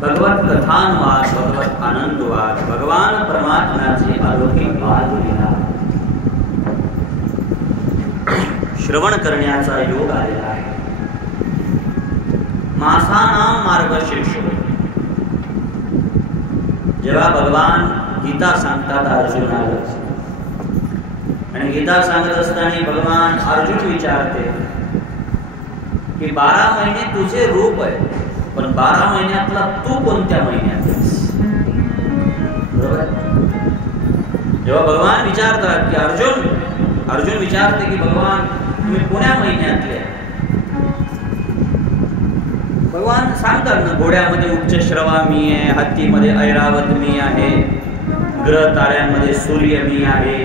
भगवत कथानवाद, भगवत आनंदवाद, भगवान परमात्म्याचे अलौकिक वाद लिहिला, श्रवण करण्याचा योग आलेला आहे. मासानाम मार्गशीर्ष. जेव्हा भगवान गीता सांगतात अर्जुनाला, आणि गीता सांगत असताना भगवान अर्जुन विचारते की 12 महिने तुझे रूप आहे, पण 12 महिन्यातला तू कोणत्या महिन्यात आहेस? बरोबर. जेव्हा भगवान विचारतात की अर्जुन विचारते की भगवान तुम्ही कोण्या महिन्यातले? भगवान सांगतात ना, घोड्यामध्ये उच्चश्रवा मी आहे, हत्तीमध्ये ऐरावत मी आहे, ग्रह ताऱ्यांमध्ये सूर्य मी आहे,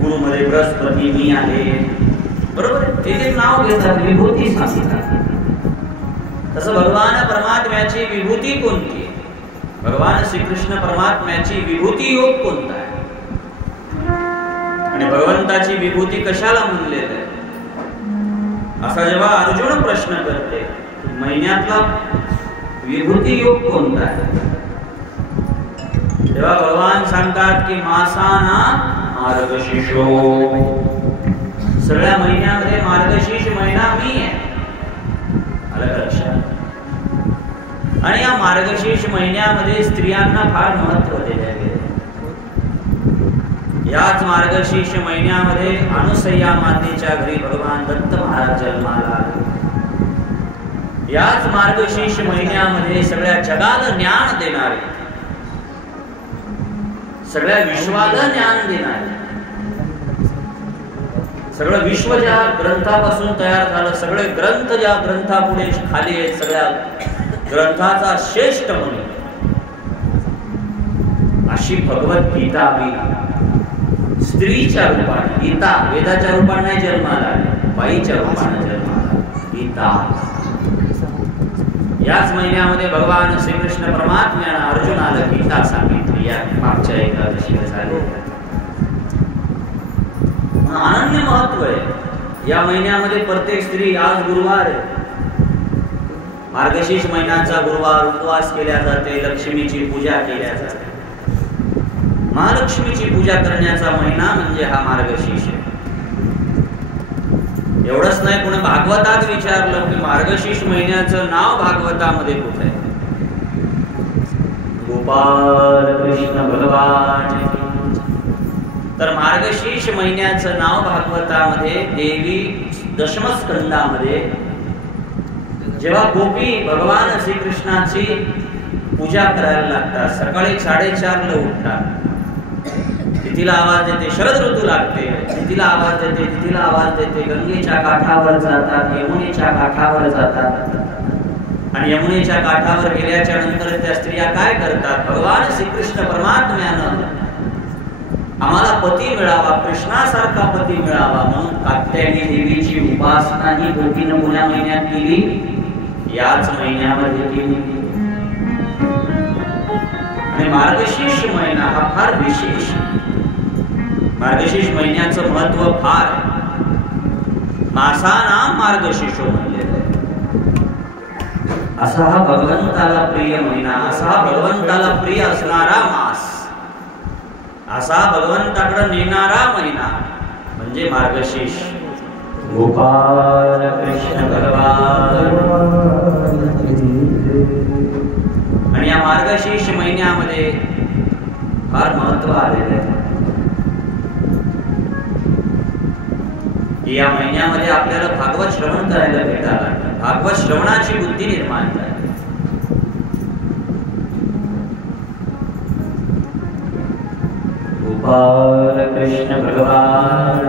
गुरुमध्ये बृहस्पती मी आहे. बरोबर. ते नाव घेतात, विभूती सांगतात. तसं भगवान परमात्म्याची विभूती कोणती आहे? भगवान श्रीकृष्ण परमात्म्याची विभूती योग कोणता आहे? आणि भगवंताची विभूती कशाला म्हणलेलं आहे असा जेव्हा अर्जुन प्रश्न करते, महिन्यातला विभूती योग कोणता आहे, तेव्हा भगवान सांगतात की मासाना मार्गशीर्षो. सगळ्या महिन्यामध्ये मार्गशीर्ष महिना मी आहे. आलं लक्षात? आणि या मार्गशीर्ष महिन्यामध्ये स्त्रियांना फार महत्व दिले गेले. याच मार्गशीर्ष महिन्यामध्ये अनुसया मातेच्या घरी भगवान दत्त महाराज जन्माला आले. याच मार्गशीर्ष महिन्यामध्ये सगळ्या जगाला ज्ञान देणारे, सगळ्या विश्वाला ज्ञान देणारे, सगळं विश्व ज्या ग्रंथापासून तयार झालं, सगळे ग्रंथ ज्या ग्रंथापुढे खाली आहेत, सगळ्या ग्रंथाचा श्रेष्ठ म्हणे अशी भगवद्गीता स्त्रीच्या रूपाने, गीता वेदाच्या रूपाने नाही जन्माला आली, बाईच्या रूपाने जन्माला गीता. याच महिन्यामध्ये भगवान श्रीकृष्ण परमात्म्याने अर्जुनाला गीता सांगितली. या मागच्या एकादशीला झाले. अनन्य महत्व आहे या महिन्यामध्ये. प्रत्येक स्त्री, आज गुरुवार आहे, मार्गशीर्ष महिन्याचा गुरुवार उपवास केल्या जाते, लक्ष्मीची पूजा केल्या जाते. महालक्ष्मीची पूजा करण्याचा महिना म्हणजे हा मार्गशीर्ष. एवढंच नाही, कोणी भागवतात विचारलं की मार्गशीर्ष महिन्याचं नाव भागवतामध्ये कुठे आहे? गोपाल कृष्ण भगवान. तर मार्गशीर्ष महिन्याचं नाव भागवतामध्ये देवी दशमस्कंदामध्ये जेव्हा गोपी भगवान श्रीकृष्णाची पूजा करायला लागतात, सकाळी 4:30ला उठतात, तिथीला आवाज देते, शरद ऋतू लागते, तिथीला आवाज देते, तिथीला आवाज देते, गंगेच्या काठावर जातात, यमुनेच्या काठावर जातात. आणि यमुनेच्या काठावर गेल्याच्या नंतर त्या स्त्रिया काय करतात? भगवान श्रीकृष्ण परमात्म्यानं आम्हाला पती मिळावा, कृष्णासारखा पती मिळावा म्हणून कात्यायनी देवीची उपासना ही गोपीनं पुण्या महिन्यात केली, याच महिन्यामध्ये केली. आणि मार्गशीर्ष महिना हा फार विशेष. मार्गशीर्ष महिन्याचं महत्व फार आहे. मासाना मार्गशीर्ष म्हणलेलं आहे. असा हा भगवंताला प्रिय महिना, असा हा भगवंताला प्रिय असणारा मास, असा भगवंताकडे नेणारा महिना म्हणजे मार्गशीर्ष. गोपाल कृष्ण भगवान. आणि या मार्गशीर्ष महिन्यामध्ये फार महत्व आलेलं आहे. या महिन्यामध्ये आपल्याला भागवत श्रवण करायला भेटायला, भागवत श्रवणाची बुद्धी निर्माण झाली. गोपाल कृष्ण भगवान.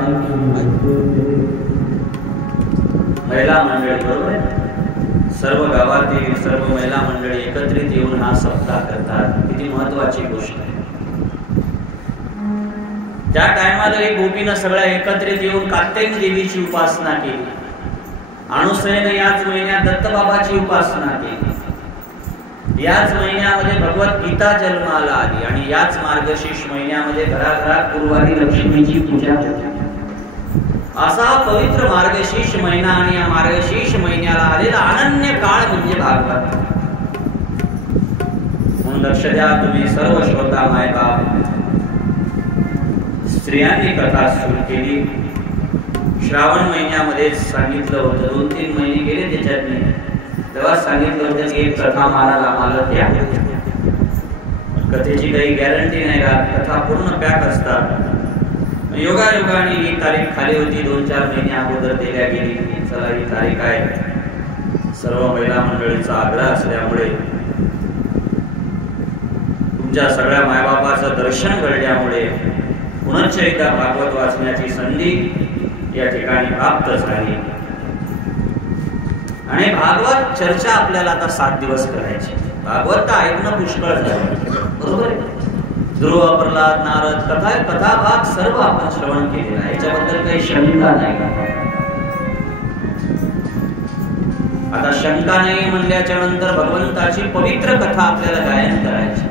महिला मंडळी बरोबर, सर्व गावातील सर्व महिला मंडळी एकत्रित येऊन हा सप्ताह करतात. किती महत्वाची गोष्ट आहे. त्या टायमाला एक गोपीनं सगळ्या एकत्रित येऊन कात्यायनी देवीची उपासना केली. अनुसयेने याच महिन्यात दत्तबाबाची उपासना केली. याच महिन्यामध्ये भगवद्गीता जन्माला आली. आणि याच मार्गशीर्ष महिन्यामध्ये घराघरात गुरुवारी लक्ष्मीची पूजा होते. असा पवित्र मार्गशीर्ष महिना. आणि या मार्गशीर्ष महिन्याला आलेला अनन्य काळ म्हणजे भागवत. लक्ष द्या तुम्ही सर्व श्रोता मायबाप. स्त्रियांनी कथा सुरू केली. श्रावण महिन्यामध्ये सांगितलं होतं, 2-3 महिने गेले त्याच्यात, तेव्हा सांगितलं होतं की एक कथा महाराज आम्हाला द्या. कथेची काही गॅरंटी नाही राहत, कथा पूर्ण पॅक असतात. योगायोगाने ही तारीख खाली होती, 2-4 महिने अगोदर दिल्या गेली. चला ही तारीख आहे. सर्व महिला मंडळीचा आग्रह असल्यामुळे, तुमच्या सगळ्या मायबापाचं दर्शन घडल्यामुळे पुनश्च एकदा भागवत वाचण्याची संधी या ठिकाणी प्राप्त झाली. आणि भागवत चर्चा आपल्याला आता 7 दिवस करायची. भागवत ऐकणं पुष्कळ झालं, बरोबर आहे. ध्रुव, प्रल्हाद, नारद कथा भाग सर्व आपण श्रवण केलेला आहे, याच्याबद्दल काही शंका नाही. आता शंका नाही म्हणल्याच्या नंतर भगवंताची पवित्र कथा आपल्याला गायन करायची.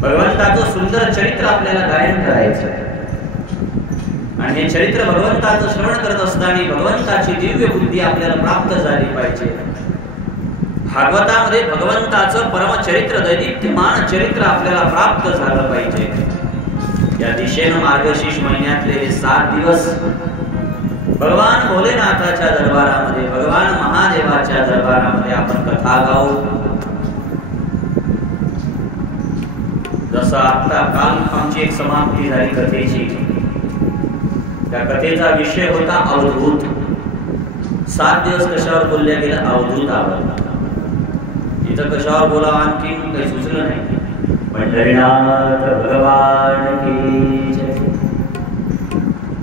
भगवंताचं सुंदर चरित्र आपल्याला गायन करायचं. आणि हे चरित्र भगवंताचं श्रवण करत असताना भगवंताची दिव्य बुद्धी आपल्याला प्राप्त झाली पाहिजे. भागवतामध्ये भगवंताचं परमचरित्र, दैदिप्यमान चरित्र आपल्याला प्राप्त झालं पाहिजे. या दिशेनं मार्गशीर्ष महिन्यातले 7 दिवस भगवान भोलेनाथाच्या दरबारामध्ये, भगवान महादेवाच्या दरबारामध्ये आपण कथा गाऊ. जसं आता काल आमची एक समाप्ती झाली कथेची. त्या कथेचा विषय होता अवधूत. 7 दिवस कशावर बोलल्या गेलं? अवधूतावर. इथं कशावर बोलावं आणखी काही सुचलं नाही. पंढरीनाथ भगवान की जय,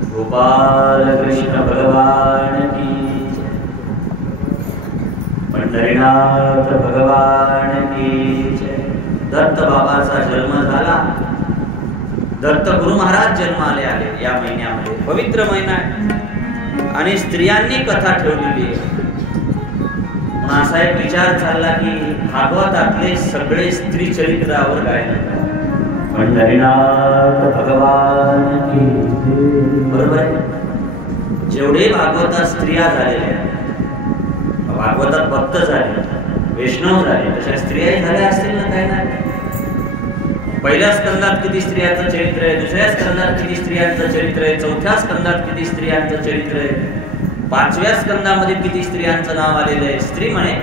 गोपाल कृष्ण भगवान की जय, पंढरीनाथ भगवान की जय. दत्त बाबाचा जन्म झाला. दत्त गुरु महाराज जन्माले आले या महिन्यामध्ये. पवित्र महिना आहे आणि स्त्रियांनी कथा ठेवलेली आहे. असा एक विचार चालला की भागवतातले सगळे स्त्री चरित्रावर गायन करा. पंढरीनाथ भगवान की बरोबर आहे. जेवढे भागवतात स्त्रिया झालेल्या, भागवतात भक्त झाले, वैष्णव झाले, तशा स्त्रियाही झाल्या असतील ना? काय नाही. पहिल्या स्कंदात किती स्त्रियांचं चरित्र आहे, दुसऱ्या स्कंदात किती स्त्रियांचं चरित्र आहे, चौथ्या स्कंदात किती स्त्रियांचं चरित्र आहे, 5व्या स्कंदामध्ये किती स्त्रियांचं नाव आलेलं आहे. स्त्री म्हणे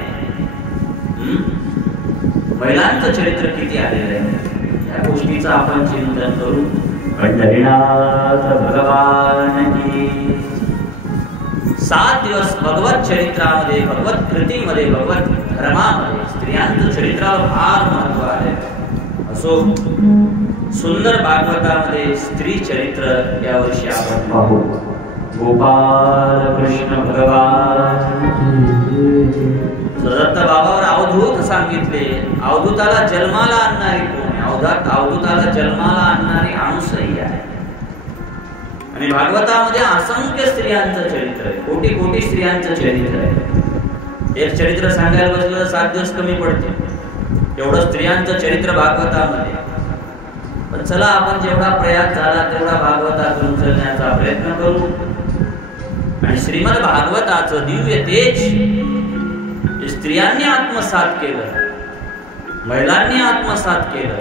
महिलांचं चरित्र किती आलेलं आहे, या गोष्टीचं आपण चिंतन करू. पंढरीनाथ भगवान की. 7 दिवस भगवत चरित्रामध्ये, भगवत कृतीमध्ये, भगवत धर्मामध्ये स्त्रियांचं चरित्रावर फार महत्व आहे. असो, सुंदर भागवतामध्ये स्त्री चरित्र या वर्षी आपण पाहू. गोपाल कृष्ण भगवान. दत्त बाबावर अवधूत सांगितले. अवधूताला जन्माला आणणारी कोण आहे? अवधूताला जन्माला आणणारी अनुसई आहे. आणि भागवतामध्ये असंख्य स्त्रियांचं चरित्र आहे, कोटी कोटी स्त्रियांचं चरित्र आहे. एक चरित्र सांगायला बसलं 7 दिवस कमी पडते, एवढं स्त्रियांचं चरित्र भागवतामध्ये. पण चला, आपण जेवढा प्रयास झाला तेवढा भागवतातून चलण्याचा प्रयत्न करू. आणि श्रीमद भागवताचं दिव्य तेज स्त्रियांनी आत्मसात केलं, महिलांनी आत्मसात केलं.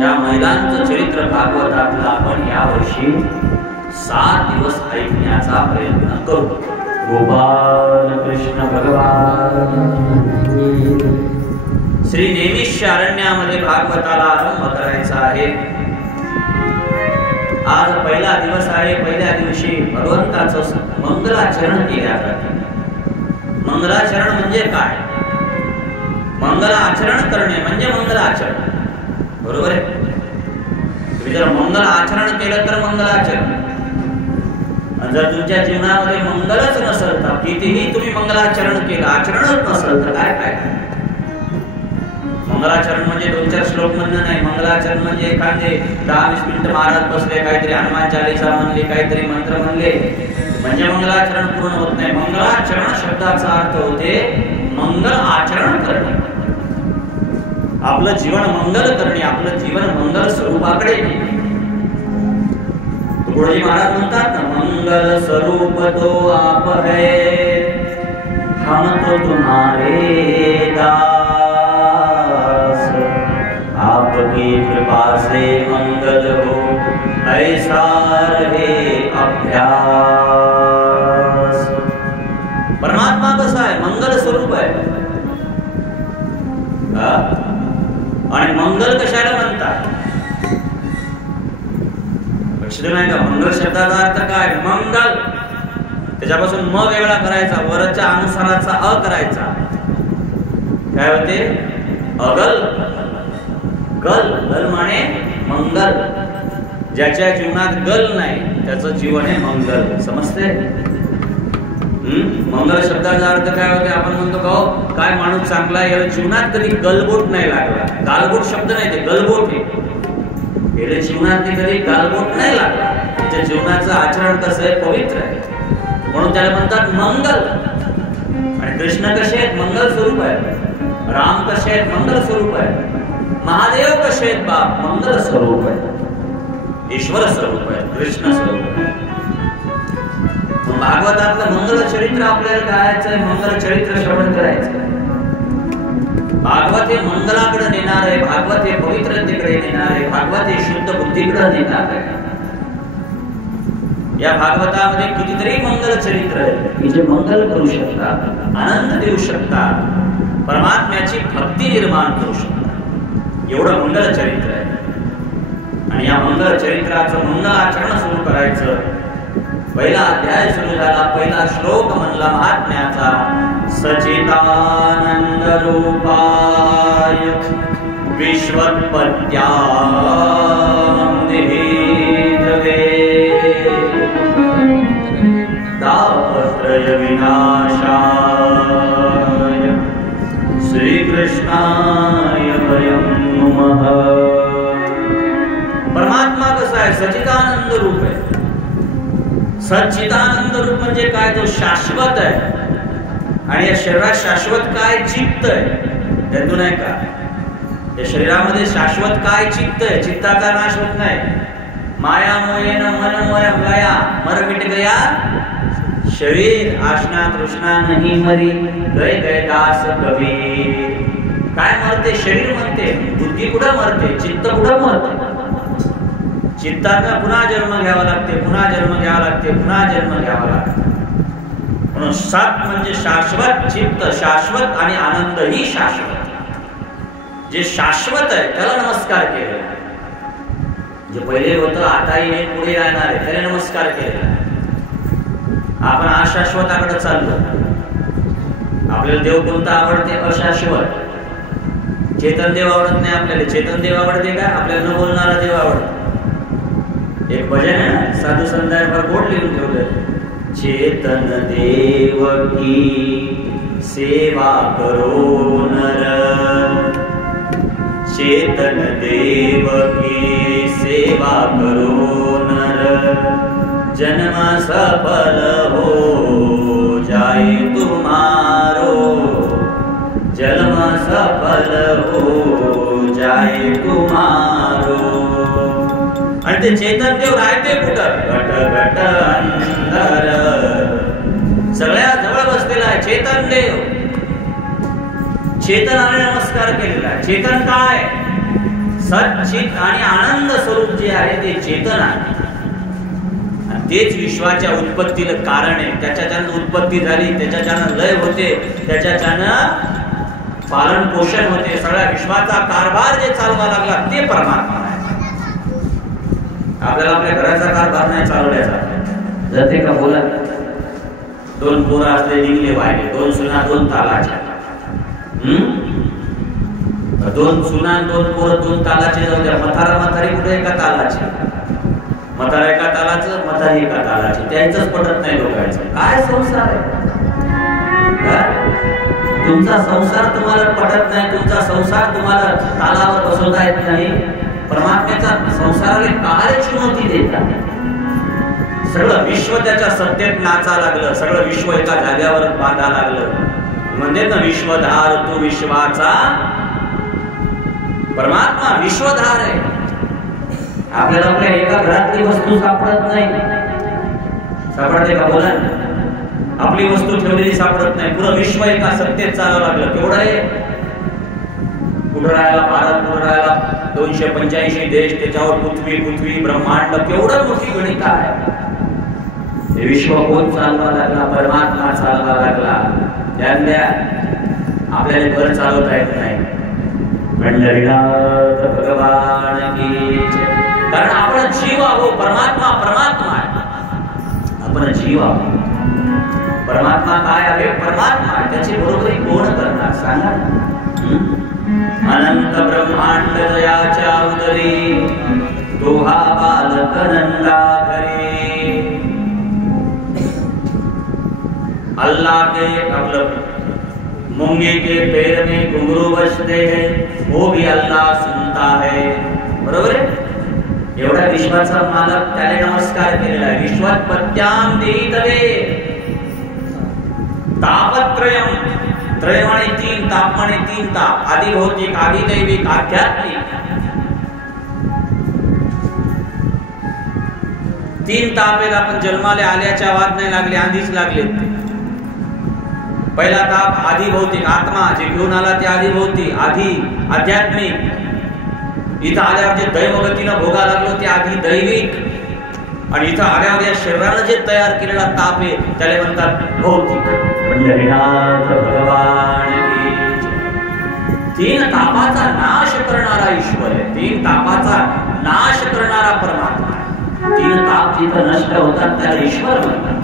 या महिलांचं चरित्र भागवतातलं आपण या वर्षी 7 दिवस ऐकण्याचा प्रयत्न करू. गोपाल कृष्ण भगवान. श्री नैमिषारण्यामध्ये भागवताला आरंभ करायचा आहे. आज पहिला दिवस आहे. पहिल्या दिवशी भगवंताचं मंगलाचरण केल्या जाते. मंगलाचरण म्हणजे काय? मंगलाचरण करणे म्हणजे मंगलाचरण, बरोबर आहे. तुम्ही जर मंगल आचरण केलं तर मंगलाचरण. जर तुमच्या जीवनामध्ये मंगलच नसेल तर कितीही तुम्ही मंगलाचरण केलं, आचरणच नसेल तर काय? मंगलाचरण म्हणजे 2-4 श्लोक म्हणणं नाही. मंगलाचरण म्हणजे एखादे 10-20 मिनिटं महाराज बसले, काहीतरी हनुमान चालीसा म्हणले, काहीतरी मंत्र म्हणले म्हणजे मंगलाचरण पूर्ण होत नाही. मंगलाचरण शब्दाचा अर्थ होते मंगल आचरण करणे, आपलं जीवन मंगल करणे, आपलं जीवन मंगल स्वरूपाकडे. तुकडोजी महाराज म्हणतात ना, मंगल स्वरूप तो आप है, हम तो तुम्हारे दास. मंगल कशाला म्हणतात? लक्षात नाही का? मंगल शब्दाचा अर्थ काय? मंगल. त्याच्यापासून म वेगळा करायचा, वरच्या अनुसाराचा अ करायचा. काय होते? अगल. गल. गल माने मंगल. ज्याच्या जीवनात गल नाही त्याचं जीवन आहे मंगल. समजते? मंगल शब्दाचा अर्थ काय होते? आपण म्हणतो का काय माणूस चांगला आहे, याला जीवनात कधी गलबोट नाही लागला. गालबोट शब्द नाही, ते गलबोट आहे. याला जीवनात कधी गालबोट नाही लागला. त्याच्या जीवनाचं आचरण कसं आहे? पवित्र आहे, म्हणून त्याला म्हणतात मंगल. आणि कृष्ण कसे आहेत? मंगल स्वरूप आहे. राम कसे आहेत? मंगल स्वरूप आहे. महादेव कसे आहेत? बाप मंगल स्वरूप आहे, ईश्वर स्वरूप आहे, कृष्ण स्वरूप आहे. भागवतातलं मंगल चरित्र आपल्याला गायचंय, मंगल चरित्र श्रवण करायचं. भागवत हे मंगलाकडे नेणार आहे, भागवत हे पवित्रतेकडे नेणार आहे, भागवत हे शुद्ध बुद्धीकडे नेणार आहे. या भागवतामध्ये कितीतरी मंगल चरित्र आहे की जे मंगल करू शकतात, आनंद देऊ शकतात, परमात्म्याची भक्ती निर्माण करू शकतात. एवढं मंगल चरित्र आहे. आणि या मंगल चरित्राचं मंगल आचरण सुरू करायचं. पहिला अध्याय सुरू झाला, पहिला श्लोक म्हणला महात्म्याचा. सचिदानंद रूपाय विश्वोत्पत्त्यादिहेतवे तापत्रय विनाशाय श्रीकृष्णाय वयं नमः. परमात्मा कसा आहे? सच्चिदानंद रूप आहे. सच्चिदानंद रूप म्हणजे काय? तो शाश्वत आहे. आणि या शरीरात शाश्वत काय? चित्त आहे. त्यातून आहे का? या शरीरामध्ये शाश्वत काय? चित्त आहे. चित्ताचा नाश होत नाही. माया मोयेन मन मोय गया, मर मिट गया शरीर, आशना तृष्णा नहीं मरी, गए गए दास कबीर. काय मरते? शरीर मरते. बुद्धी कुठं मरते? चित्त कुठं मरते? चित्ताला पुन्हा जन्म घ्यावा लागते, पुन्हा जन्म घ्यावा लागते, पुन्हा जन्म घ्यावा लागते. म्हणून सत म्हणजे शाश्वत, चित्त शाश्वत आणि आनंद ही शाश्वत. जे शाश्वत आहे त्याला नमस्कार केले. जे पहिले होतं आताही हे पुढे राहणार आहे त्याला नमस्कार केले. आपण अशाश्वताकडे चाललो. आपल्याला देव कोणता आवडते? अशाश्वत. चेतन देव आवडत नाही आपल्याला. चेतन देव आवडते का? आपल्याला न बोलणारा देव आवडतो. एक भजन आहे ना, साधू संतांवर बोर्ड लिहून ठेवलं. चेतन देव की सेवा करो नर, चेतन देव की सेवा करो नर, जन्म सफल हो जाए तुम्हारो, जन्म सफल हो जाए तुम्हारो. आणि ते चेतन देव राहते कुठं? घट घट अंतर. सगळ्या जवळ बसलेला आहे चेतन देव. चेतनाने नमस्कार केलेला आहे. चेतन काय? सच्चित आणि आनंद स्वरूप जे आहे ते चेतन आहे. आणि तेच विश्वाच्या उत्पत्तीला कारण आहे. त्याच्याच्यानं उत्पत्ती झाली, त्याच्याच्यानं लय होते, त्याच्याच्यानं पालन पोषण होते. सगळ्या विश्वाचा कारभार जे चालवा लागला ते परमात्मा आहे. आपल्याला आपल्या घराचा कारभार नाही चालवण्याचा. जाते का? बोला. दोन पोरं असले निघले वाहिले, दोन सुना दोन तालाच्या. दोन सुना दोन पोरं दोन तालाचे जाऊ द्या. म्हातारा म्हातारी कुठे एका तालाचे. म्हातारा एका तालाचं, म्हातारी एका तालाचे. त्यांचंच पटत नाही लोकांचं. काय संसार आहे? तुमचा संसार तुम्हाला पटत नाही. तुमचा संसार तुम्हाला तालावर बसवता येत नाही. परमात्म्याचा संसाराला काय चुनौती देतात? सगळं विश्व त्याच्या सत्तेत नाचा लागलं. सगळं विश्व एका जाग्यावर बांधा लागलं. म्हणजे ना विश्वधार तू विश्वाचा. परमात्मा विश्वधार आहे. आपल्याला आपल्या एका घरातली वस्तू सापडत नाही. सापडते का? बोला. आपली वस्तू ठेवलेली सापडत नाही. पुरं विश्व एका सत्तेत चालावं लागलं. केवढं आहे? कुठं राहायला? भारत कुठं राहायला? 285 देश, त्याच्यावर पृथ्वी ब्रह्मांड. केवढं मोठी गणित आहे. हे विश्व कोण चालवा लागला? परमात्मा चालवा लागला. त्यातल्या आपल्याला घर चालवता येत नाही. पंढरीनाथ भगवान की जय. कारण आपण जीव आहो, परमात्मा परमात्मा आहे. आपण जीव आहो, परमात्मा काय आहे? परमात्मा. त्याची बरोबरी कोण करणार सांगा? अनंत ब्रह्मांड जयाच्या उदरी तो हा बालक नंदा घरी. अल्लाह के मतलब मूंगे के पैर में घुंघरू बजते हैं, वो भी अल्लाह सुनता है. बरोबर आहे? एवढा विश्वाचा मालक, त्याने नमस्कार केलेला आहे. विश्वात पत्याम देतवे तापत्रयम. त्रयम आणि तीन, ताप आणि तीन ताप. आदि भौतिक, आदि दैविक, आध्यात्मिक. तीन ताप आहेत. आपण जन्माला आल्याच्या वाद नाही लागले, आधीच लागले. पहिला ताप आधी भौतिक, आत्मा जे घेऊन आला ते आधी भौतिक, आधी आध्यात्मिक. इथं आल्यावर जे दैवगतीनं भोगा लागलो ते आधी दैविक. आणि इथं आल्यावर या शरीरानं जे तयार केलेला ताप आहे त्याला म्हणतात भौतिक. पंढरीनाथ भगवान की जय. तीन तापाचा नाश करणारा ईश्वर आहे. तीन तापाचा नाश करणारा परमात्मा आहे. तीन ताप जिथं नष्ट होतात त्याला ईश्वर म्हणतात.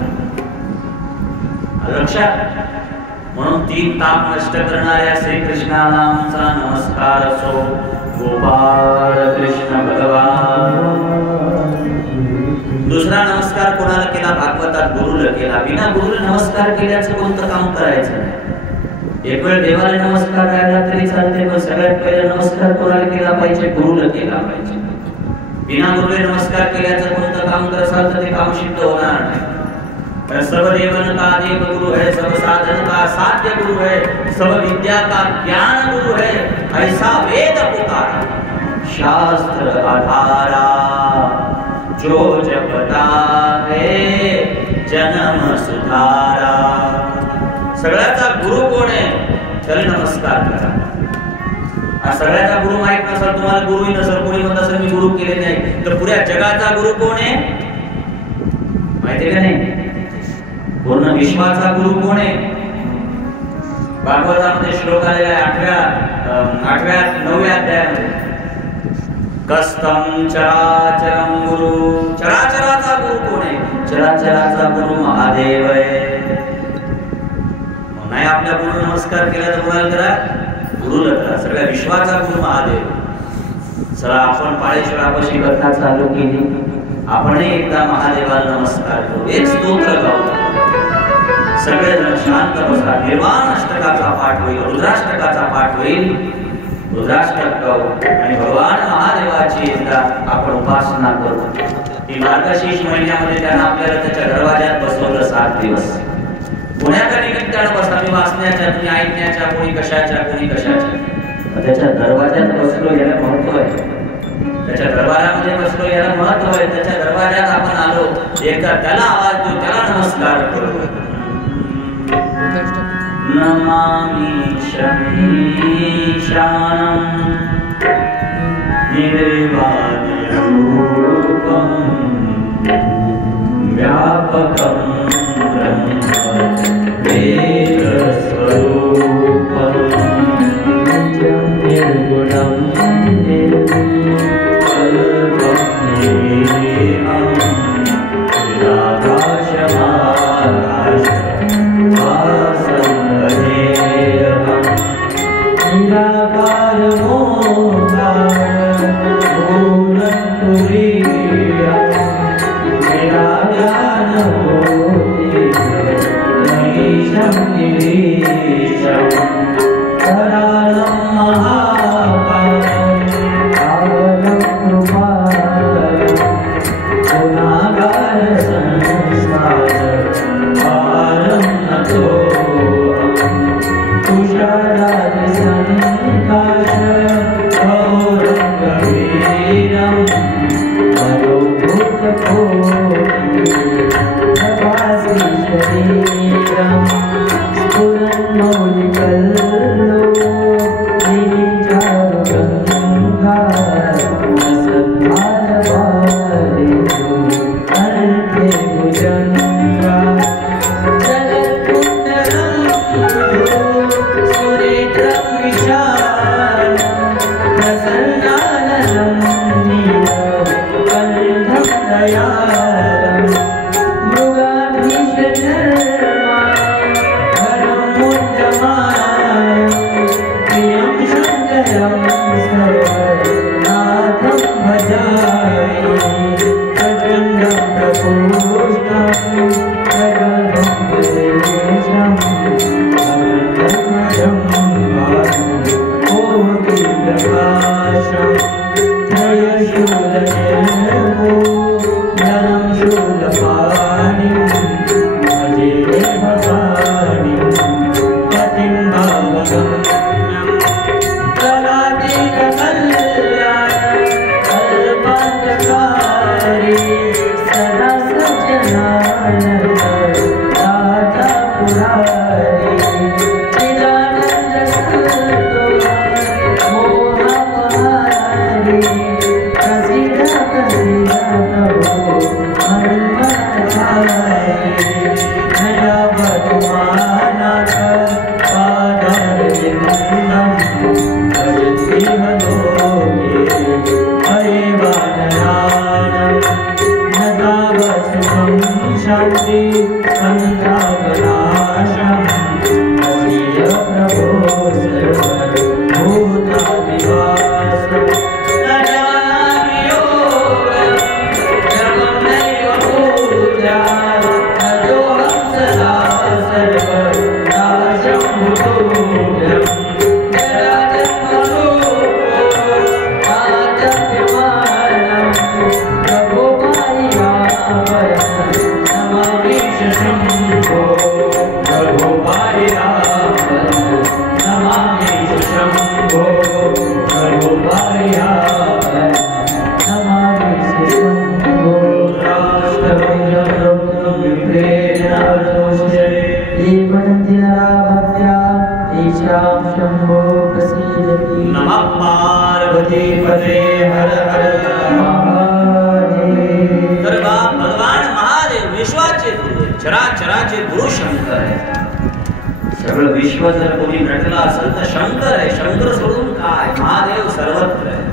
लक्षात. म्हणून तीन ताप नष्ट करणाऱ्या श्रीकृष्णाला आमचा नमस्कार असो. गोपाळ कृष्ण भगवान. दुसरा नमस्कार कोणाला केला? भागवतात गुरुला केला. बिना गुरुला नमस्कार केल्याचं कोणतं काम करायचं नाही. एक वेळ देवाला नमस्कार करायला तरी चालते, पण सगळ्यात पहिला नमस्कार कोणाला केला पाहिजे? गुरुला केला पाहिजे. बिना गुरुला नमस्कार केल्याचं कोणतं काम करसाल तर ते काम सिद्ध होणार नाही. सब देवन का देव गुरु है, सब साधन का साध्य गुरु है, सब विद्या का ज्ञान गुरु है, ऐसा वेद पुकारा शास्त्र आधारा. जो जपता है जन्म सुधारा. सगळ्याचा गुरु कोण आहे? त्याला नमस्कार करा. सगळ्याचा गुरु माहित नसेल, तुम्हाला गुरुही नसेल, कोणी म्हणत असेल मी गुरु केले नाही, तर पुऱ्या जगाचा गुरु कोण आहे माहिती आहे का नाही? पूर्ण विश्वाचा गुरु कोण आहे? भागवतामध्ये श्लोक आलेला आहे 9व्या अध्यायामध्ये. कस्तम चराचरम गुरु. चराचराचा गुरु कोण आहे? चराचराचा गुरु महादेव आहे. नाही आपल्या गुरु नमस्कार केला तर कोणाला करा? गुरुला करा. सगळ्या विश्वाचा गुरु महादेव. चला आपण पाळेश्वरापाशी कथा चालू केली. आपणही एकदा महादेवाला नमस्कार करू, एक स्तोत्र गाऊ. सगळेजण शांत बसा. निर्वाण अष्टकाचा पाठ होईल, रुद्राष्टकाचा पाठ होईल. रुद्राष्टक गाऊ आणि भगवान महादेवाची एकदा आपण उपासना करू. ही मार्गशीर्ष महिन्यामध्ये त्यानं आपल्याला त्याच्या दरवाज्यात बसवलं 7 दिवस. पुण्याच्या निमित्तानं बसा. मी वाचण्याच्या, तुम्ही ऐकण्याच्या, कोणी कशाच्या कोणी कशाच्या. त्याच्या दरवाज्यात बसलो याला महत्व आहे. त्याच्या दरबारामध्ये बसलो याला महत्व आहे. त्याच्या दरबारात आपण आलो, एकदा त्याला आवाज देऊ, त्याला नमस्कार करू. नमामि शमीशानं निर्वाणरूपं व्यापकं ब्रह्म वेदस्वरूपं निर्गुणं Maulikal lo पार्वती पते हर हर महादेव। तर भगवान महादेव विश्वाचे गुरु, चराचराचे गुरु शंकर आहे। सगळं विश्व जर कोणी नटलं असेल तर शंकर आहे। शंकर सोडून काय, महादेव सर्वत्र आहे।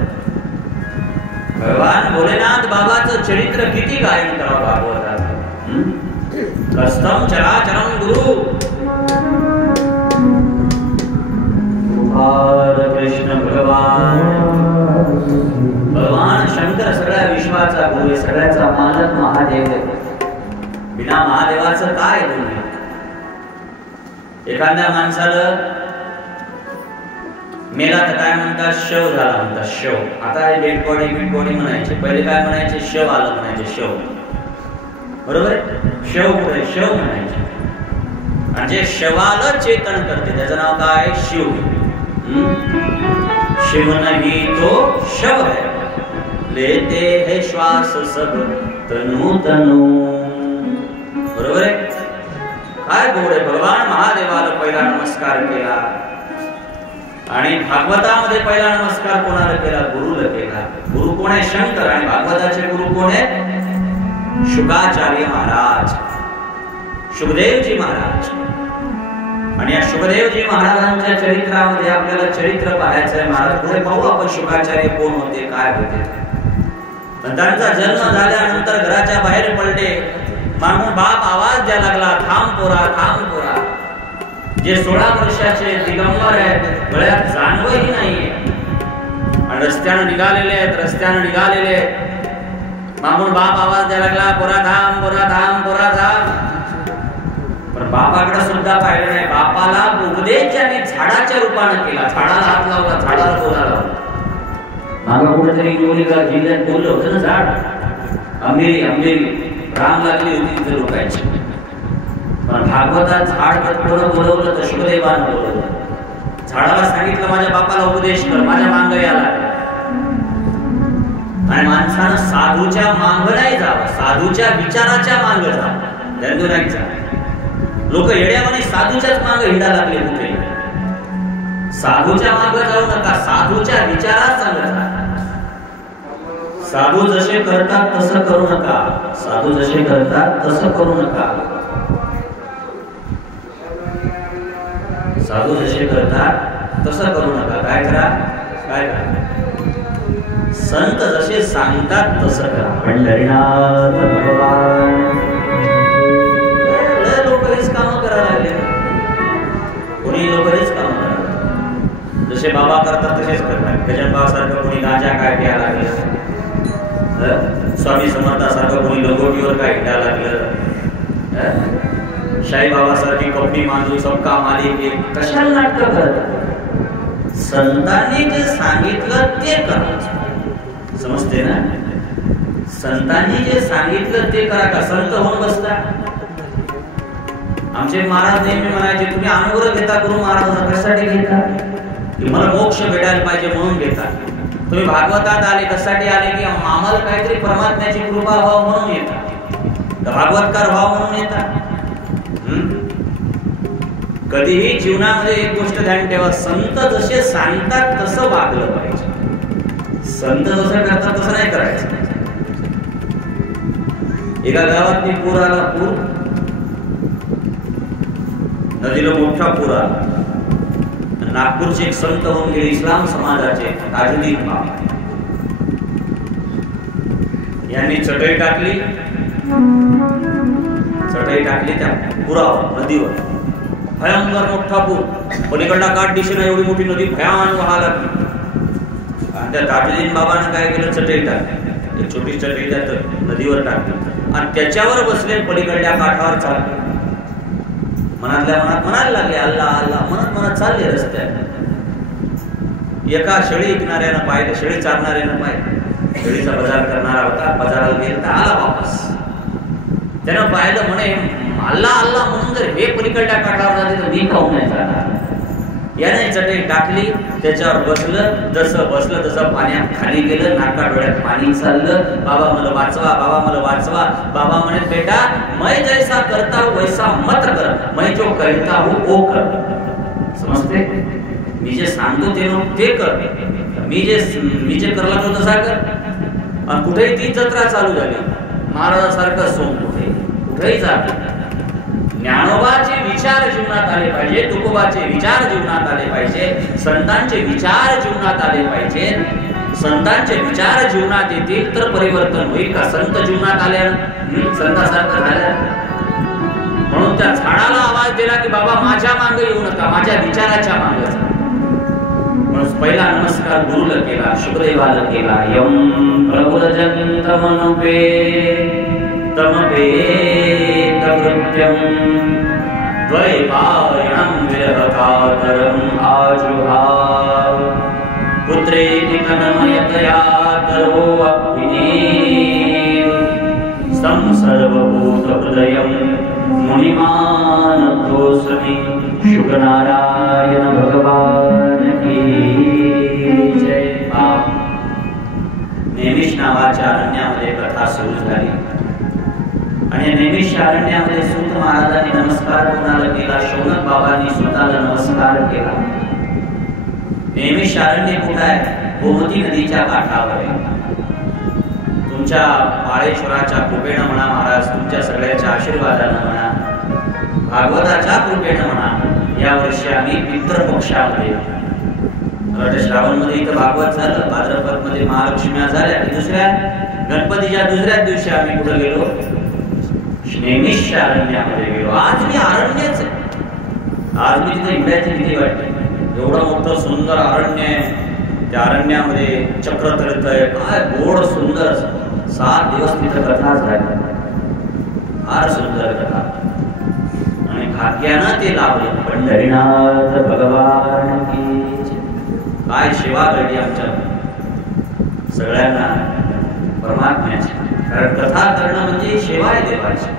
भगवान भोलेनाथ बाबाचं चरित्र किती गायन करावं भागवतात। कस्तम चराचरम गुरु कृष्ण भगवान। भगवान शंकर सगळ्या विश्वाचा गुरु आहे, सगळ्याचा मालक महादेव आहे। बिना महादेवाचं काय दुनिया। एखाद्या माणसाला मेला तर काय म्हणतात, शव झाला म्हणतात, शव। आता हे डेड बॉडी बिड बॉडी म्हणायचे, पहिले काय म्हणायचे, शव आलं म्हणायचे, शव। बरोबर आहे, शव पुढे शव म्हणायचे। आणि जे शवाला चेतन करते त्याचं नाव काय, शिव। शिव नहीं तो शव है, लेते है श्वास सब तनु तनु। बरोबर आहे, काय गोड आहे। भगवान महादेवाला पहिला नमस्कार केला आणि भागवतामध्ये पहिला नमस्कार कोणाला केला, गुरुला केला। गुरु कोण आहे, शंकर। आणि भागवताचे गुरु कोण आहे, शुकाचार्य महाराज, शुकदेवजी महाराज। आणि या शुकदेवजी महाराजांच्या चरित्रामध्ये आपल्याला चरित्र पाहायचं आहे। महाराज पुढे पाहू आपण शुकाचार्य कोण होते, काय होते। त्यांचा जन्म झाल्यानंतर घराच्या बाहेर पडले, मागून बाप आवाज द्यायला लागला, थांब पोरा, थांब पोरा। जे 16 वर्षाचे दिगंबर आहेत, गळ्यात जाणवही नाहीये आणि रस्त्याने निघालेले आहेत, रस्त्याने निघालेले आहेत। मागून बाप आवाज द्यायला लागला, पोरा थांब, पोरा थांब, पोरा थांब। पण बापाकडे सुद्धा पाहिलं नाही। बापाला उपदेश ज्याने झाडाच्या रूपाने केला, झाडाला हात लावला, झाडाला बोलावला। मागं कुठेतरी जिल्ह्यात बोललं होतं ना झाड, अंधेरी अंधेरी रांग लागली होती तिथे लोकांची। पण भागवतात झाड थोडं बोलवलं तर शुकदेवानं बोलवलं। झाडाला सांगितलं माझ्या बापाला उपदेश कर, माझ्या मांग याला। आणि माणसानं साधूच्या मांग नाही जावं, साधूच्या विचाराच्या मांग जावं, धंदो नाही जावं। लोक येड्यावानी साधूच्याच मांग हिंडा लागले कुठे। साधूच्या मांग जाऊ नका, साधूच्या विचारात सांगा। साधू जसे करतात तसं करू नका, साधू जसे करतात तसं करू नका। साधू जसे करतात तसं करू नका। काय करा, काय करा, संत जसे सांगतात तसं करा। पंढरीनाथ भगवान लोक हेच काम करायला लागले, कोणी लोक हेच काम करायला। जसे बाबा करतात तसेच करतात। गजानन बाबासारखं कोणी गांजा काय प्यायला लागलं, स्वामी समर्थासारखं कोणी लंगोटीवर काय हिंडायला लागलं, शाही बाबासारखी कपडी मांडू सबका मालिक एक, कशाला नाटक करतात। संतांनी जे सांगितलं ते करायचं, समजते ना। संतांनी जे सांगितलं ते करा। का संत होऊन बसता। आमचे महाराज नेहमी म्हणायचे, तुम्ही अनुग्रह घेता गुरु महाराज कशासाठी घेता, की मला मोक्ष भेटायला पाहिजे म्हणून घेता। तुम्ही भागवतात आले कशासाठी आले, की आम्हाला काहीतरी परमात्म्याची कृपा व्हावं म्हणून येता, भागवतकार व्हावं म्हणून येता। कधीही जीवनामध्ये एक गोष्ट ध्यान ठेवा, संत जसे सांगतात तसं वागलं पाहिजे। संत जसं करतात तसं नाही करायचं। एका गावात मी पूर आला, पूर नदीला मोठा पूर आला। नागपूरचे एक संत होऊन गेले, इस्लाम समाजाचे ताजुद्दीन बाबा। यांनी चटई टाकली त्या पुरावर, नदीवर भयंकर मोठा पूर। पलीकडला काठ दिशेने एवढी मोठी नदी भयान वाहा लागली। आणि त्या ताजुद्दीन बाबानं काय केलं, चटई टाकली, एक छोटी चटई त्या नदीवर टाकली आणि त्याच्यावर बसले, पलीकडल्या काठावर चालले। मनातल्या मनात म्हणायला लागले अल्लाह अल्लाह, म्हणत म्हणत चालले रस्त्यात। एका शेळी विकणाऱ्यानं पाहिलं, शेळी चारणाऱ्यानं पाहिलं, शेळीचा बाजार करणारा होता, बाजाराला गेला तर आला वापस। त्यानं पाहिलं, म्हणे अल्लाह अल्लाह म्हणून जर हे पलीकडल्या काठावर जाते तर मी खाऊन नाही जाणार। याने चटई टाकली, त्याच्यावर बसलं, जसं बसलं तसं पाण्यात खाली गेलं, नाका डोळ्यात पाणी चाललं। बाबा मला वाचवा, बाबा मला वाचवा। बाबा म्हणे बेटा मैं जैसा करता हूं वैसा मत कर, मैं जो कहता हूं वो कर। समजते, मी जे सांगतो ते कर, मी जे करला तो तसा कर. आणि कुठेही ती जत्रा चालू झाली, महाराजासारखं सोम कुठेही जात. ज्ञानोबाचे विचार जीवनात आले पाहिजे, तुकोबाचे विचार जीवनात आले पाहिजे, संतांचे विचार जीवनात आले पाहिजे. संतांचे विचार जीवनात येतील तर परिवर्तन होईल. का संत जीवनात आल्या संतासारखं झालं? म्हणून त्या झाडाला आवाज दिला की बाबा माझ्या मागे येऊ नका, माझ्या विचाराच्या मागे जा. म्हणून पहिला नमस्कार गुरुला केला, शुकदेवाला केला. यम प्रव्रजन तमनुपे तमपे तकृत्यम द्वैपायनं विरहकातरं आजुहाव पुत्रेति तन्मयतया तरो अग्निः सं सर्वभूतहृदयं मुनिमानतोऽस्मि. शुकनारायण भगवान की जय. नेमिष नावाच्या अरण्यामध्ये कथा सुरू झाली आणि नेमिष अरण्यामध्ये सूत महाराजांनी नमस्कार कोणाला केला? शौनक बाबांनी सूताला नमस्कार केला. नेमिष अरण्य कुठे आहे? गोमती नदीच्या काठावर आहे. तुमच्या पाळेश्वराच्या कृपेनं म्हणा महाराज, तुमच्या सगळ्याच्या आशीर्वादानं म्हणा, भागवताच्या कृपेनं म्हणा, या वर्षी आम्ही पितृपक्षामध्ये श्रावण मध्ये इथं भागवत झालं, भाद्रपद मध्ये महालक्ष्म्या झाल्या, दुसऱ्या गणपतीच्या दुसऱ्याच दिवशी आम्ही कुठे गेलो? नेमिष अरण्यामध्ये गेलो. आज मी अरण्यच आहे. आज मी तिथे इंद्राची भीती वाटते. एवढं मोठं सुंदर अरण्य आहे, त्या अरण्यामध्ये चक्र तरतय, काय गोड सुंदर. 7 दिवस तिथं कथा झाली, फार सुंदर कथा. आणि भाग्यानं ते लाभलं. पंढरीनाथ भगवान की काय सेवा घडली आमच्या सगळ्यांना परमात्म्याची. कारण कथा करणं म्हणजे सेवा आहे देवाची.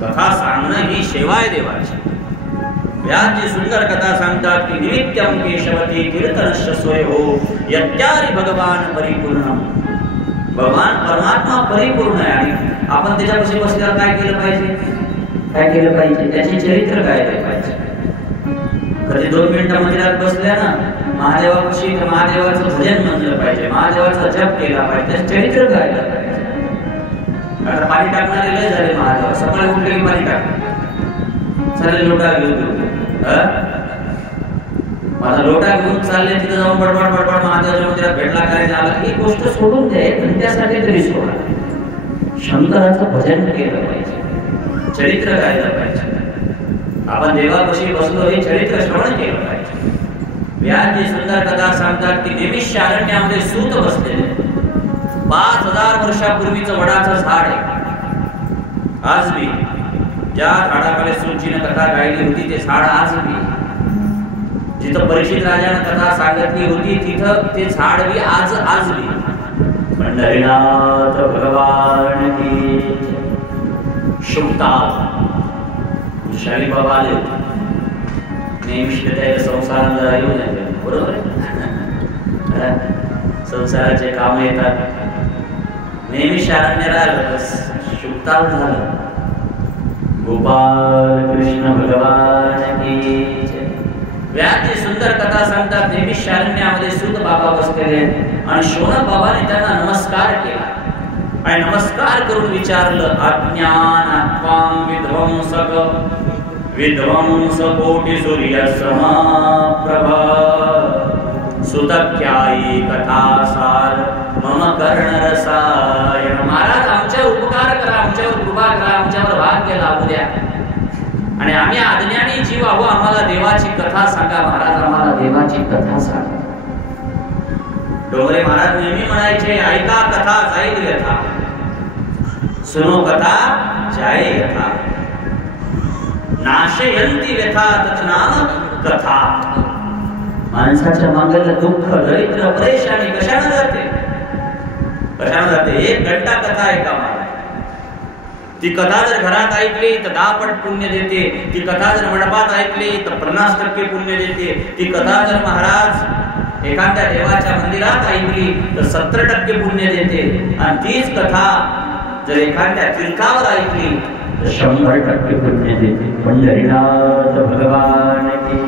कथा सांगणं ही सेवा आहे देवाची. व्यासजी सुंदर कथा सांगतात की निमित्तम केशवती कीर्तनश्च स्वयो यत्यारी भगवान परिपूर्ण. भगवान परमात्मा परिपूर्ण आहे आणि आपण त्याच्यापाशी बसल्यावर काय केलं पाहिजे? काय केलं पाहिजे? त्याचे चरित्र गायले पाहिजे. कधी 2 मिनिटं मंदिरात बसल्या ना, महादेवापाशी तर महादेवाचं भजन म्हणलं पाहिजे, महादेवाचा जप केला पाहिजे, त्याचं चरित्र गायलं पाहिजे. आता पाणी टाकणारे लय झाले महादेव, सकाळी उठले की पाणी टाक, चालेल लोटा घेऊन माझा लोटा घेऊन चालले, तिथे जाऊन बडबड बडबड महादेवाच्या मंदिरात भेटला करायला आला. ही गोष्ट सोडून दे, पण त्यासाठी तरी सोडा. शंकराचं भजन केलं पाहिजे, चरित्र गायलं पाहिजे. आपण देवापाशी बसलो हे चरित्र श्रवण केलं पाहिजे. व्यासजी सुंदर कथा सांगतात की नेमिष अरण्यामध्ये सूत बसलेले. 5000 वर्षापूर्वीचं वडाचं झाड आहे. आज मी ज्या झाडाखाली सूतजीने कथा गायली होती ते झाड आज मी, जिथं परीक्षित राजाने कथा सांगितली होती तिथं ते झाड बी आज मी. पंढरीनाथ भगवान की शुभता. शाली बाबा आले नेमिष संसाराला येऊन जाते, बरोबर आहे. संसाराचे काम येतात. नेमिष अरण्याला आलं, शुभता झालं. गोपाल कृष्ण भगवान की जय. व्यासजी सुंदर कथा सांगतात. नेमिष अरण्यामध्ये सूत बाबा बसलेले आणि शौनक बाबाने त्यांना नमस्कार केला आणि नमस्कार करून विचारलं, अज्ञानात्वां विध्वंस कोटि सूर्य समाप्रभा सुतक्यायी कथा सार मम कर्ण रसायन. महाराज आमच्यावर उपकार करा, आमच्यावर कृपा करा, आमच्यावर भाग्य लाभू द्या आणि आम्ही अज्ञानी जीव आहो, आम्हाला देवाची कथा सांगा महाराज, आम्हाला देवाची कथा सांगा. डोंगरे महाराज नेहमी म्हणायचे, ऐका कथा जाईल व्यथा, सुनो कथा जाय यथा, नाशयंती व्यथा तत्नाम कथा. माणसाच्या मागेला दुःख, दरिद्र, परेशानी कशाने जाते? कशाने जाते? 1 घंटा कथा ऐका महाराज. ती कथा जर घरात ऐकली तर 10 पट पुण्य देते. ती कथा जर मंडपात ऐकली तर 50% पुण्य देते. ती कथा जर महाराज एखाद्या देवाच्या मंदिरात ऐकली तर 70% पुण्य देते. आणि तीच कथा जर एखाद्या तीर्थावर ऐकली तर 100% पुण्य देते. पंढरीनाथ भगवान की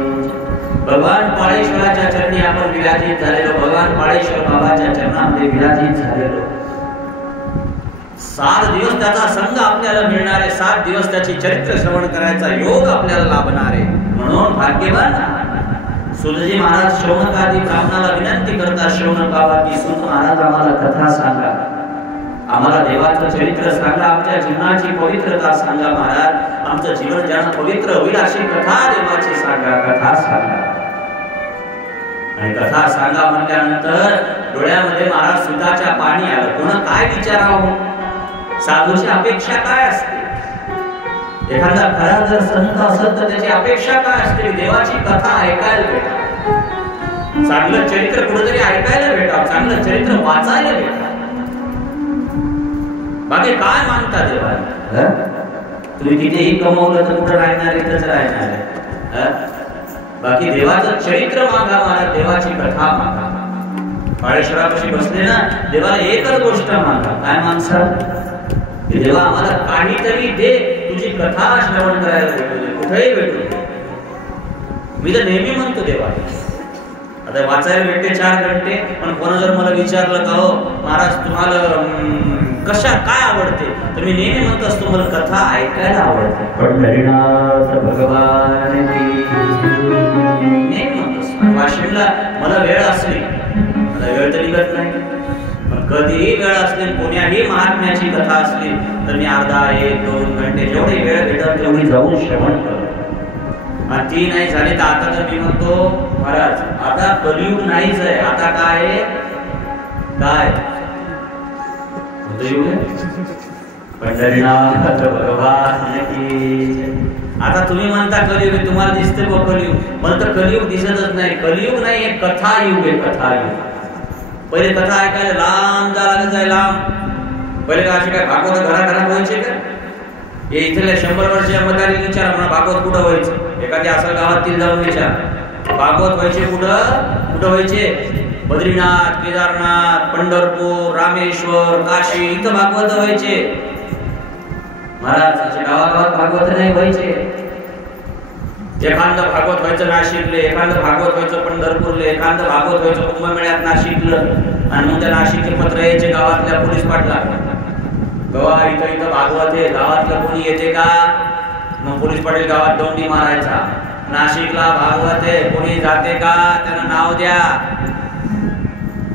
भगवान पाळेश्वराच्या चरणी आपण विराजित झालेलो, भगवान पाळेश्वर बाबाच्या चरणामध्ये विराजित झालेलो. 7 दिवस त्याचा संघ आपल्याला मिळणार आहे, 7 दिवस त्याची चरित्र श्रवण करायचा योग आपल्याला लाभणार आहे. म्हणून भाग्यवान सुतजी महाराज शौनकादी ब्राह्मणाला विनंती करतात, शौनक बाबा की सुत महाराज आम्हाला कथा सांगा, आम्हाला देवाचं चरित्र सांगा, आमच्या जीवनाची पवित्रता सांगा महाराज, आमचं जीवन ज्यानं पवित्र होईल अशी कथा देवाची सांगा, कथा सांगा. आणि कथा सांगा म्हटल्यानंतर डोळ्यामध्ये महाराज सुताच्या पाणी आलं. कोणा काय विचारावं, साधूची अपेक्षा काय असते, एखादा खरा जर संत असत तर त्याची अपेक्षा काय असते, देवाची कथा ऐकायला भेटावं, चांगलं चरित्र कुठेतरी ऐकायला भेटावं, चांगलं चरित्र वाचायला भेटावं. बाकी काय मानता देवाला? तुम्ही कितीही कमवलं तर कुठं राहणार, इथंच राहणार आहे. बाकी देवाचं चरित्र मागा महाराज, देवाची कथा मागा. पाळेश्वरापाशी बसले ना, देवाला एकच गोष्ट मागा, काय माणसा, देवा आम्हाला काहीतरी दे, तुझी कथा श्रवण करायला भेटू दे, कुठेही भेटू दे. मी तर नेहमी म्हणतो देवा, आता वाचायला भेटते 4 घंटे, पण कोणा जर मला विचारलं का हो महाराज तुम्हाला कशा काय आवडते, तर मी नेहमी म्हणतो असतो मला कथा ऐकायला आवडते. पंढरीनाथ भगवान नेहमी म्हणतो. वाशिमला मला वेळ असली, मला वेळ तर निघत नाही, पण कधीही वेळ असली, कोण्याही महात्म्याची कथा असली तर मी अर्धा 1-2 घंटे जेवढी वेळ भेटल तेवढी जाऊन श्रवण करतो. आणि ती नाही झाली तर आता तर मी म्हणतो महाराज आता कलियुग नाहीच आहे, आता काय काय पंढरीनाथ भगवान की. आता तुम्ही म्हणता कलियुग, तुम्हाला दिसते बघ कलियुग, मला तर कलियुग दिसतच नाही. कलियुग नाही, एक कथा युग आहे, कथा युग. पहिले कथा ऐकायला लांब जायला लांब. पहिले का असे काय भागवत घराघरात व्हायचे का? हे इथल्या 100 वर्षाच्या मतारी विचार म्हणा भागवत कुठं व्हायचं, एखाद्या असं गावातील जाऊन विचार भागवत व्हायचे कुठं व्हायचे? बद्रीनाथ, केदारनाथ, पंढरपूर, रामेश्वर, काशी, इथं भागवत व्हायचे महाराज. असे गावागावात भागवत नाही व्हायचे. एखादं भागवत व्हायचं नाशिकले, एखादं भागवत व्हायचं पंढरपूरले, एखादं भागवत व्हायचं कुंभमेळ्यात नाशिकलं. आणि मग त्या नाशिकचे पत्र यायचे गावातल्या पोलीस पाटला, गवा इथं भागवत आहे, गावातलं कोणी येते का? मग पोलीस पाटील गावात दौंडी मारायचा, नाशिकला भागवत आहे कोणी जाते का, त्यांना नाव द्या.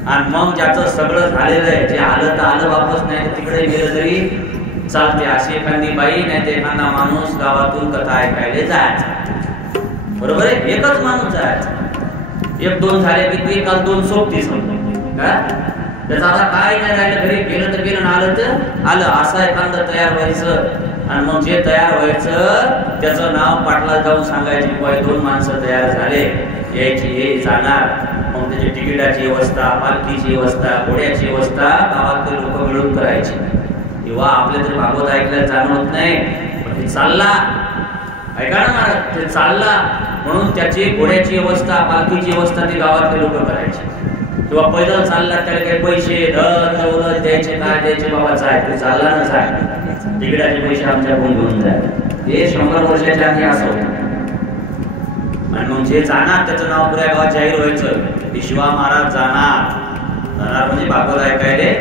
आणि मग ज्याचं सगळं झालेलं आहे, जे आलं तर आलं वापस, नाही तिकडे गेलं तरी चालते. अशी एखादी बाई नाही तर एखादा माणूस गावातून कथा ऐकायला जायचा. बरोबर आहे, एकच माणूस जायचा. 1-2 झाले की काल 2 सोबती का त्याचं आता काय नाही राहिलं, घरी गेलं तर गेलं, आलं तर आलं, असं एखादं तयार व्हायचं. आणि मग जे तयार व्हायचं त्याचं नाव पाटला जाऊन सांगायचे, 2 माणसं तयार झाले, यायची हे जाणार. मग त्याची तिकिटाची व्यवस्था, पालखीची व्यवस्था, घोड्याची व्यवस्था गावातले लोक मिळून करायची. तेव्हा आपल्या तरी भागवत ऐकल्याला जाणवत नाही, पण ते चालला, ऐका ना महाराज, ते चालला म्हणून त्याची घोड्याची व्यवस्था, पालखीची व्यवस्था ती गावातले लोक करायची. किंवा पैदल चालला, त्याला काही पैसे धन दौलत द्यायचे, काय द्यायचे, बाबा जाय तू चालला ना, जाय तिकिटाचे पैसे आमच्याकडून घेऊन जाय. हे 100 वर्षाच्या आधी असं होतं. आणि मग जे जाणार त्याचं नाव पुऱ्या गावात जाहीर व्हायचं की शिवा महाराज जाणार म्हणजे भागवत ऐकायले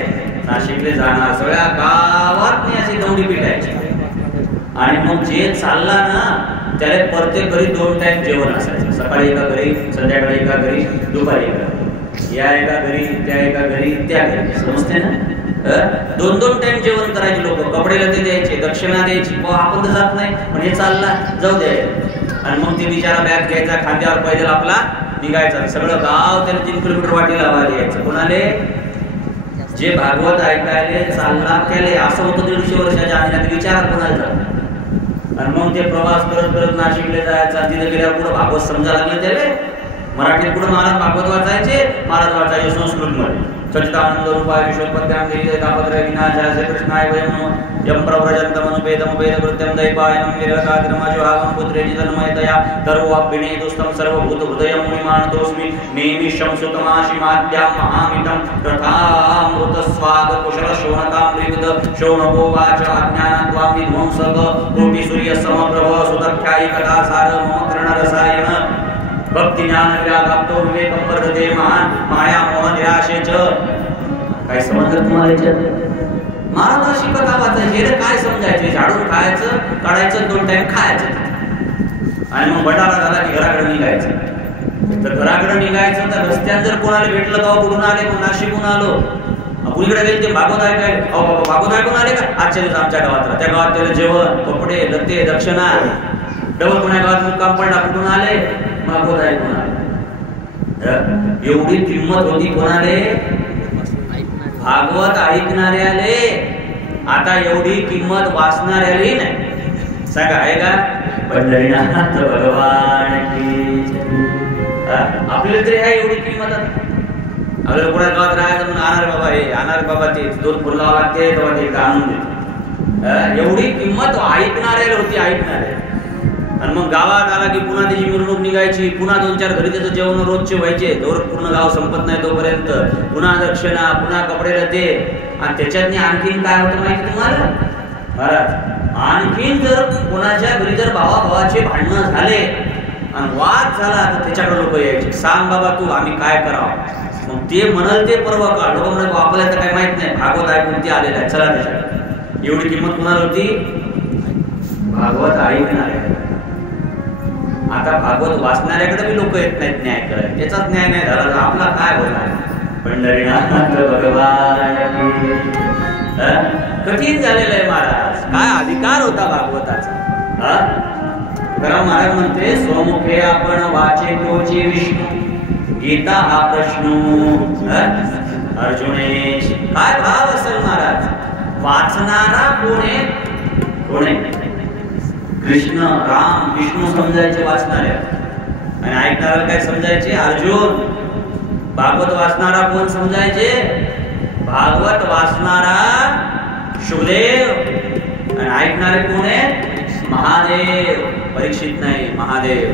नाशिकले जाणार. सगळ्या गावात मी अशी दौडी पिटायची. आणि मग जे चालला ना त्याला प्रत्येक घरी 2 टाइम जेवण असायचं, सकाळी एका घरी, संध्याकाळी एका घरी, दुपारी एका, या एका घरी, त्या एका घरी, त्या घरी, समजते ना. 2-2 टाइम जेवण करायचे लोक, कपडे लते द्यायचे, दक्षिणा द्यायची. आपण तर जात नाही, पण हे चालला जाऊ द्यायचं. आणि मग ते बिचारा बॅग घ्यायचा, खांद्यावर पैदल आपला निघायचा. सगळं गाव त्याला 3 किलोमीटर वाटी लावायला यायचं. कोणाले? जे भागवत ऐकायले चालला त्याले. असं होतं 150 वर्षाच्या आधी. विचारा कोणाला जात. आणि मग ते प्रवास करत करत नाशिकले जायचा. तिथे गेल्यावर पुढे भागवत समजायला लागले त्याले. मराठीत पुढे महाराज भागवत वाचायचे, महाराज वाचायचे संस्कृत मध्ये. सच्चिदानंद रूपाय विश्वोत्पत्त्यां देहितापत्रे विनाशाय कृष्णाय वयं नमः यं प्रव्रजन्तं अनुपेदं वेदकृत्यं दैवायनं विरकाग्रमजोहागं पुत्रेण जन्मयतया सर्वोऽभिनेतुस्तं सर्वभूतहृदयं मुनिमानतोऽस्मि नेमिषं सुतमाशिमाद्यां महामितं प्रथामृतस्वाद कुशलशोणकामृगद शोणकोवाच अज्ञानत्वां विध्वंसक कोटिसूर्यसमप्रभ सुदख्यायि कथासार मम तृणरसायन भक्ती ज्ञान विरागाप्तो विवेकं वर्धते महान माया मोह निराशेच. काय समजलं तुम्हाला याच्यात? महाराजांची कथा वाचायची, हे काय समजायचे? झाडून खायचं, काढायचं, 2 टाइम खायचं आणि मग भंडारा झाला की घराकडे निघायचं. तर घराकडे निघायचं तर रस्त्यात जर कोणाला भेटलं का कुठून आले, नाशिकहून आलो, कुणीकडे गेले ते भागवत ऐकाय, भागवत ऐकून आले का? आजच्या दिवस आमच्या गावात, त्या गावात त्याला जेवण, कपडे, लत्ते, दक्षिणा, डबल कोणा गावात मुक्काम पडला, कुठून आले? भागवत ऐकून आले. एवढी किंमत होती कोणाले? भागवत ऐकणाऱ्याले. आता एवढी किंमत वाचणाऱ्याले नाही. सांगा आहे का? पंढरीनाथ भगवान की आपल्याला तरी आहे एवढी किंमत. आपल्याला कोणा गावात राहायचं म्हणून आणणार बाबा ते 2 फुल लावा लागते तेव्हा ते आणून देते. एवढी किंमत ऐकणाऱ्याला होती, ऐकणाऱ्या. आणि मग गावात आला की पुन्हा त्याची मिरवणूक निघायची, पुन्हा 2-4 घरी त्याचं जेवण रोजचे व्हायचे, तोवर पूर्ण गाव संपत नाही तोपर्यंत. पुन्हा दक्षिणा, पुन्हा कपडे लते. आणि त्याच्यातनी आणखीन काय होतं माहिती तुम्हाला महाराज? आणखीन जर कोणाच्या घरी जर भावाभावाचे भांडणं झाले आणि वाद झाला तर त्याच्याकडे लोक यायचे, सांग बाबा तू आम्ही काय करावं. मग ते म्हणाल ते परवा का लोक म्हणत आपल्याला तर काही माहित नाही, भागवत ऐकून ते आलेलं आहे, चला त्याच्याकडे. एवढी किंमत कुणाला होती? भागवत ऐकणाऱ्या. आता भागवत वाचणाऱ्याकडे बी लोक येत नाहीत न्याय करायला. याचाच न्याय नाही झाला तर आपला काय होणार? पंढरीनाथ भगवान. कठीण झालेलं आहे महाराज. काय अधिकार होता भागवताचा? तुकाराम महाराज म्हणते, स्वमुखे आपण वाचे तोची विष्णू, गीता हा प्रश्न अर्जुनेश. काय भाव असेल महाराज? वाचणारा कोणे? कोणे? कृष्ण, राम, विष्णू समजायचे वाचणाऱ्या. आणि ऐकणाऱ्याला काय समजायचे? अर्जुन. भागवत वाचणारा कोण समजायचे? भागवत वाचणारा शुभदेव. आणि ऐकणारे कोण आहे? महादेव. परीक्षित नाही, महादेव.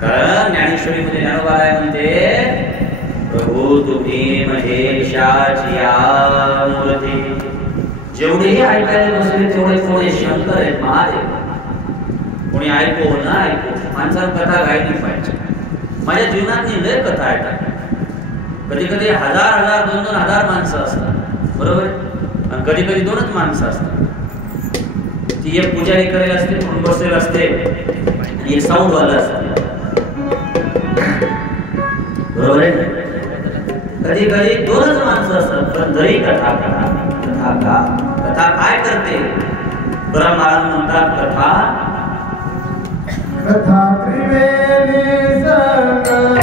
कारण ज्ञानेश्वरी मध्ये ज्ञानोबा काय म्हणते? प्रभू तुम्ही महेशाची मूर्ती. जेवढेही ऐकायला बसले तेवढे कोणी शंकर आहेत, महादेव. कोणी ऐको ना ऐको, माणसाला कथा गायली पाहिजे. माझ्या जीवनात लय कथा ऐकतात. कधी कधी 1000 2-2 हजार माणसं असतात, बरोबर? आणि कधी कधी 2च माणसं असतात. ती एक पुजारी करेल असते, म्हणून बसेल असते, एक साऊंड वाला असते, बरोबर आहे? कधी कधी 2च माणसं असतात, पण तरी कथा कथा कथा का कथा काय करते? तुकाराम महाराज म्हणतात, कथा कथा त्रिवेणी संगम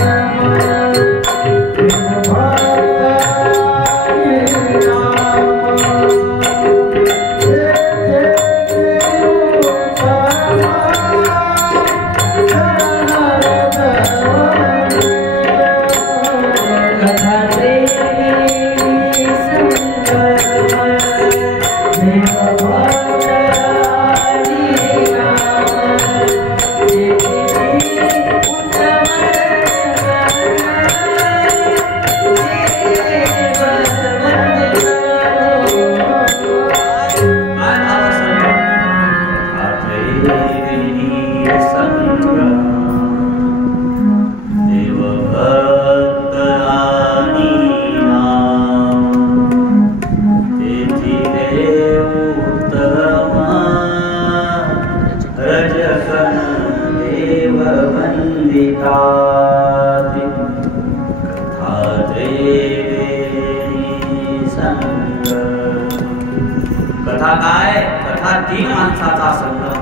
कथा काय? कथा 3 माणसाचा संगम.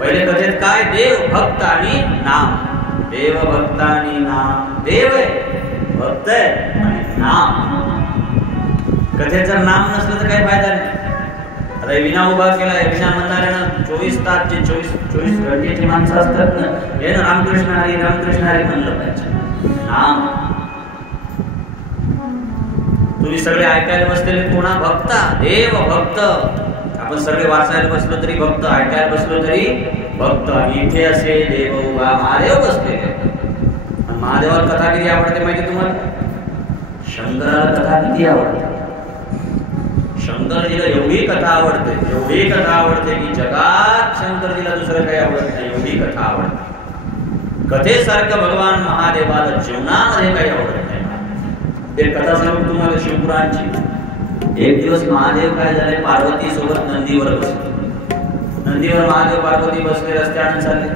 पहिले कथेत काय? देव, भक्त आणि नाम. देव, भक्त आणि नाम. देव आहे, भक्त आहे आणि नाम. कथेत जर नाम नसलं तर काही फायदा नाही. आता विना उभा केला, विना म्हणणाऱ्यानं 24 तास 24 घंटेची माणसं असतात ना, हे ना रामकृष्ण हरी रामकृष्ण हरी म्हणलं पाहिजे. नाम. तुम्ही सगळे ऐकायला बसलेले कोणा? भक्ता. देव, भक्त. आपण सगळे वाचायला बसलो तरी भक्त, ऐकायला बसलो तरी भक्त. आणि इथे असे देव उभा महादेव बसलेले. महादेवाला कथा किती आवडते माहिती तुम्हाला? शंकराला कथा किती आवडते? शंकरजीला एवढी कथा आवडते, एवढी कथा आवडते की जगात शंकरजीला दुसरं काही आवडत नाही, एवढी कथा आवडते. कथेसारखं भगवान महादेवाला जीवनामध्ये काही आवडत नाही. ते कथा सांगू तुम्हाला शिवपुराणची. एक दिवस महादेव काय झाले, पार्वती सोबत नंदीवर बसले. नंदीवर महादेव पार्वती बसले, रस्त्याने चालले.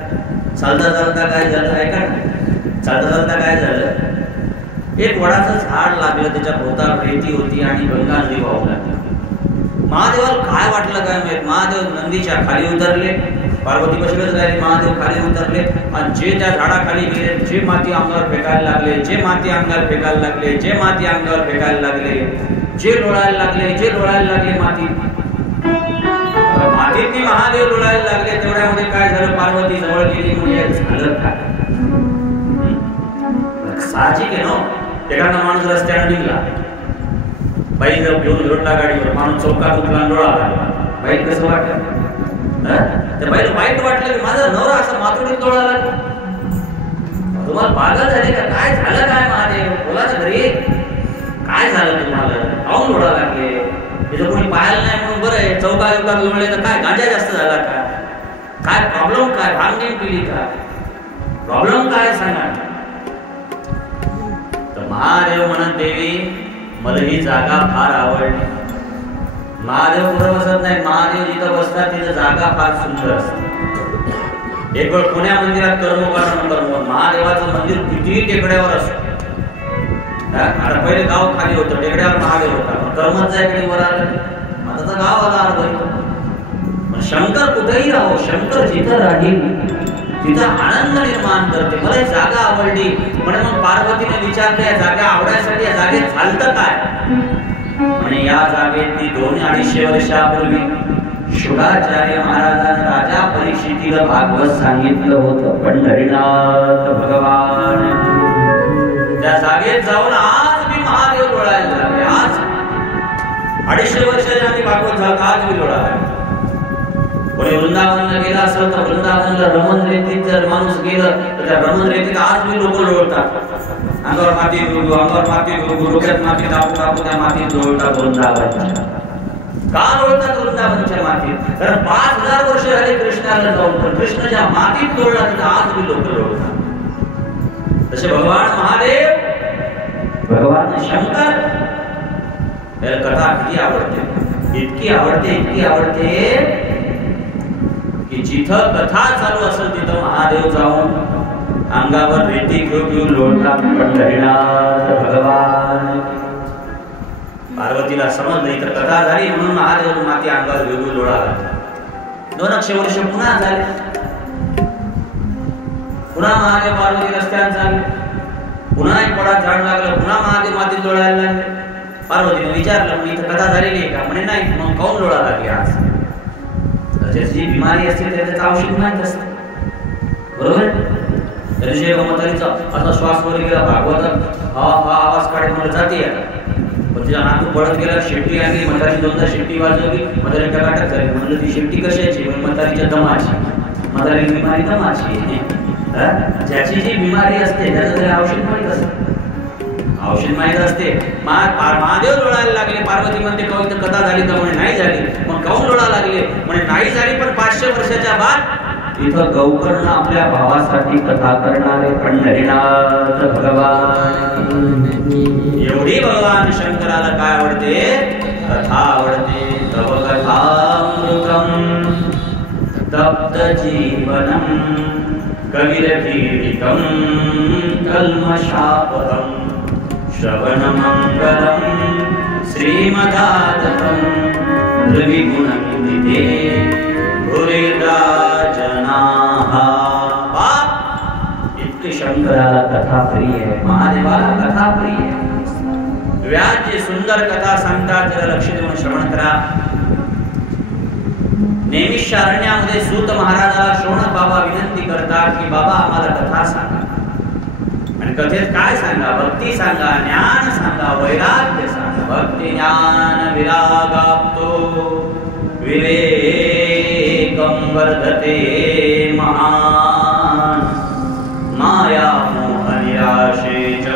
चालता चालता काय झालं ऐका ना, चालता चालता काय झालं, एक वडाचं झाड लागलं, त्याच्या भोवताल रेती होती आणि गंगा नदी वाहू लागली. महादेवाला काय वाटलं काय माहित, महादेव नंदीच्या खाली उतरले, पार्वती बसलेच राहिली, महादेव खाली उतरले आणि जे त्या झाडाखाली गेले, जे माती अंगावर फेकायला लागले, जे माती अंगावर फेकायला लागले, जे माती अंगावर फेकायला लागले, जे लोळायला लागले, जे लोळायला लागले माती, मातीतनी महादेव लोळायला लागले. तेवढ्यामध्ये काय झालं, पार्वती जवळ गेली. म्हणजे झालं काय, साहजिक आहे ना, एखादा माणूस रस्त्याने निघला, बाई जर घेऊन लोटला गाडीवर, माणूस चौकात उतरला, लोळाला, बाई कसं वाटलं, त्या बाईला वाईट वाटलं की माझा नवरा असं मातुडीत लोळाला. तुम्हाला पागल झाले का, काय झालं काय महादेव, बोला ना घरी, काय झालं तुम्हाला, काहून लोळा लागले, तिथं कोणी पाहायला नाही म्हणून बरं आहे, चौका युगात लोळले तर काय गांजा जास्त झाला का, काय प्रॉब्लेम, काय भांग गेम पिली का, प्रॉब्लेम काय सांगा. तर महादेव म्हणत, देवी मला ही जागा फार आवडली. महादेव कुठं बसत नाही, महादेव जिथं बसतात तिथं जागा फार सुंदर असते. एक वेळ पुण्या मंदिरात कर्म महादेवाचं मंदिर कितीही टेकड्यावर असतं. आता पहिले गाव खाली होतं, टेकड्यावर महादेव होता, कर्मच जायकडे वर आलं, आता तर गाव आला अर्ध. शंकर कुठेही राहो, शंकर जिथं राहील तिथं आनंद निर्माण करते. मला ही जागा आवडली म्हणून मग पार्वतीने विचारलं, या जागा आवडायसाठी या जागेत झालतं काय. आणि या जागेत 2-250 वर्षापूर्वी शुकाचार्य महाराजांनी राजा परीक्षितीला भागवत सांगितलं होतं. पंढरीनाथ भगवान त्या जागेत जाऊन आज मी महादेव लोळायला लागले. आज 250 वर्षाच्या आधी भागवत झालं, आज मी लोळायला. कोणी वृंदावनला गेला असेल तर वृंदावनला रमण रेतीत जर माणूस गेलं तर त्या रमण रेतीत आज मी लोक लोळतात. अंगावर माती गुरु, अंगावर माती गुरु, डोक्यात माती टाकू टाकू त्या मातीत लोळतात वृंदावनच्या. का लोळतात वृंदावनच्या मातीत, कारण 5000 वर्ष झाले कृष्णाला जाऊन, पण कृष्ण ज्या मातीत लोळला तिथं आज मी लोक लोळतात. तसे भगवान महादेव, भगवान शंकर, त्याला कथा किती आवडते, इतकी आवडते, इतकी आवडते की जिथं कथा चालू असेल तिथं महादेव जाऊन अंगावर रेती घेऊन लोळतात. पंढरीनाथ भगवान. पार्वतीला समजलं इथं कथा झाली म्हणून महादेव माती अंगावर घेऊन लोळाला. 200 वर्ष पुन्हा झाले, पुन्हा महादेव पार्वती रस्त्याने चालले, पुन्हा एक पडात झाड लागलं, पुन्हा महादेव मातीत लोळायला लागले. पार्वतीने विचारलं, म्हणजे इथं कथा झालेली आहे का, म्हणे नाही. मग काऊन लोळा लागली आज. ज्याची बिमारी असते त्याचं औषध माहित असतं, बरोबर. त्या दिवशी म्हातारीचा असा श्वास वर गेला, भागवतात हा हा आवाज काढत मला जाते, पण तिच्या नातू पळत गेला, शेपटी आणली, म्हातारी 2दा शेपटी वाजवली, म्हातारी टकाटक झाली. म्हणलं ती शेपटी कशाची, म्हातारीच्या दमाची, म्हातारी बिमारी दमाची. ज्याची जी बिमारी असते त्याचं तरी औषध माहित असतं, औषध माहित असते. महादेव लोळायला लागले. पार्वती म्हणते काऊन इथं कथा झाली तर म्हणे नाही झाली. मग काऊन लोळा लागले, म्हणे नाही झाली, पण 500 वर्षाच्या बाद इथं गौकर्ण आपल्या भावासाठी कथा करणारे पंढरीनाथ भगवान. एवढी भगवान शंकराला काय आवडते, कथा आवडते. तव कथामृतम तप्त जीवनम कविरकीर्तितम कल्मषापहम श्रवणमंगलम श्रीमदाततं त्रिविगुणनिधे भूरिदा जनाः. इतकी शंकराला कथा प्रिय आहे, महादेवाला कथा प्रिय आहे. व्यास जी सुंदर कथा सांगतात, जरा लक्ष देऊन श्रवण करा. नैमिषारण्यामध्ये सूत महाराजाला शौनक बाबा विनंती करतात की बाबा आम्हाला कथा सांगा. आणि कथेत काय सांगा, भक्ती सांगा, ज्ञान सांगा, वैराग्य सांगा. भक्ती ज्ञान विरागाप्तो विवेकं वर्धते महान माया मोह निराशे च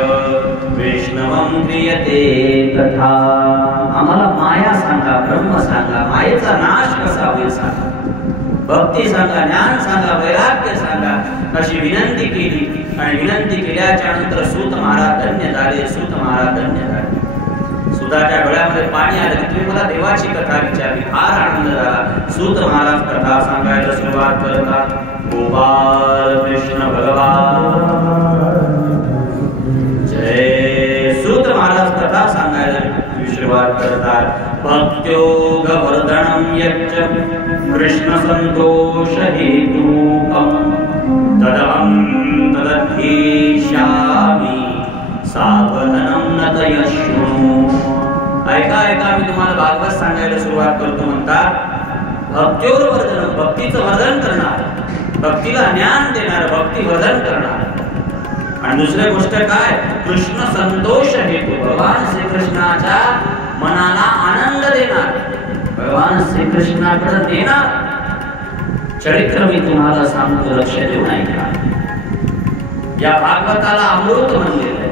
वैष्णवं क्रियते कथा. आम्हाला माया सांगा, ब्रह्म सांगा, मायेचा नाश कसा होईल सांगा. भक्ती सांगा, ज्ञान सांगा, वैराग्य सांगा अशी विनंती केली. आणि विनंती केल्याच्या नंतर सूत महाराज धन्य झाले. सूत महाराज धन्य झाले. सुताच्या डोळ्यामध्ये पाणी आलं की तुम्ही मला देवाची कथा विचारली. फार आनंद झाला. सूत महाराज कथा सांगायला सुरुवात करतात. गोपाल कृष्ण भगवान जय. सूत महाराज कथा सांगायला सुरुवात करतात. भक्त्योग वर्धनम यच्च कृष्ण संतोष हेतुकम तदहं तदधीशामि सावधानं नतयशृणु. ऐका ऐका, मी तुम्हाला भागवत सांगायला सुरुवात करतो. म्हणतात भक्त्योर वर्धन, भक्तीचं वर्धन करणार, भक्तीला ज्ञान देणार, भक्ती वर्धन करणार. आणि दुसरी गोष्ट काय, कृष्ण संतोष हेतू, भगवान श्रीकृष्णाच्या मनाला आनंद देणार, भगवान श्रीकृष्णाकडे देणार. चरित्र मी तुम्हाला सांगतो, लक्ष देऊन ऐका. या भागवताला अमृत म्हणलेलं आहे.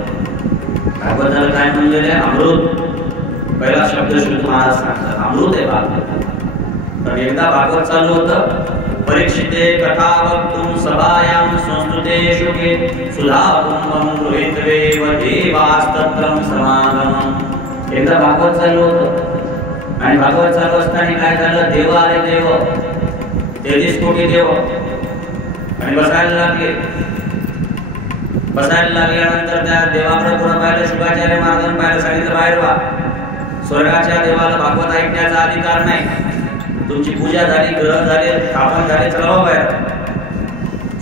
भागवताला काय म्हणलेलं आहे? अमृत. पहिला शब्द शुद्ध महाराज सांगतात अमृत आहे भागवत. तर एकदा भागवत चालू होतं. परीक्षिते कथा वक्तुं सभायां संस्कृतेषु के सुधा कुंभं गृहीत्वे देवास्तत्रं समागमम्. एकदा भागवत चालू होतं आणि भागवत चालू असताना काय झालं, देव आले. देव 33 कोटी देव आणि बसायला लागले. बसायला लागल्यानंतर त्या देवाकडे पुढे पाहिलं. शुकाचार्य महाराजांनी पाहिलं, सांगितलं बाहेर व्हा. स्वर्गाच्या देवाला भागवत ऐकण्याचा अधिकार नाही. तुमची पूजा झाली, ग्रह झाले, स्थापन झाले, चला बाहेर.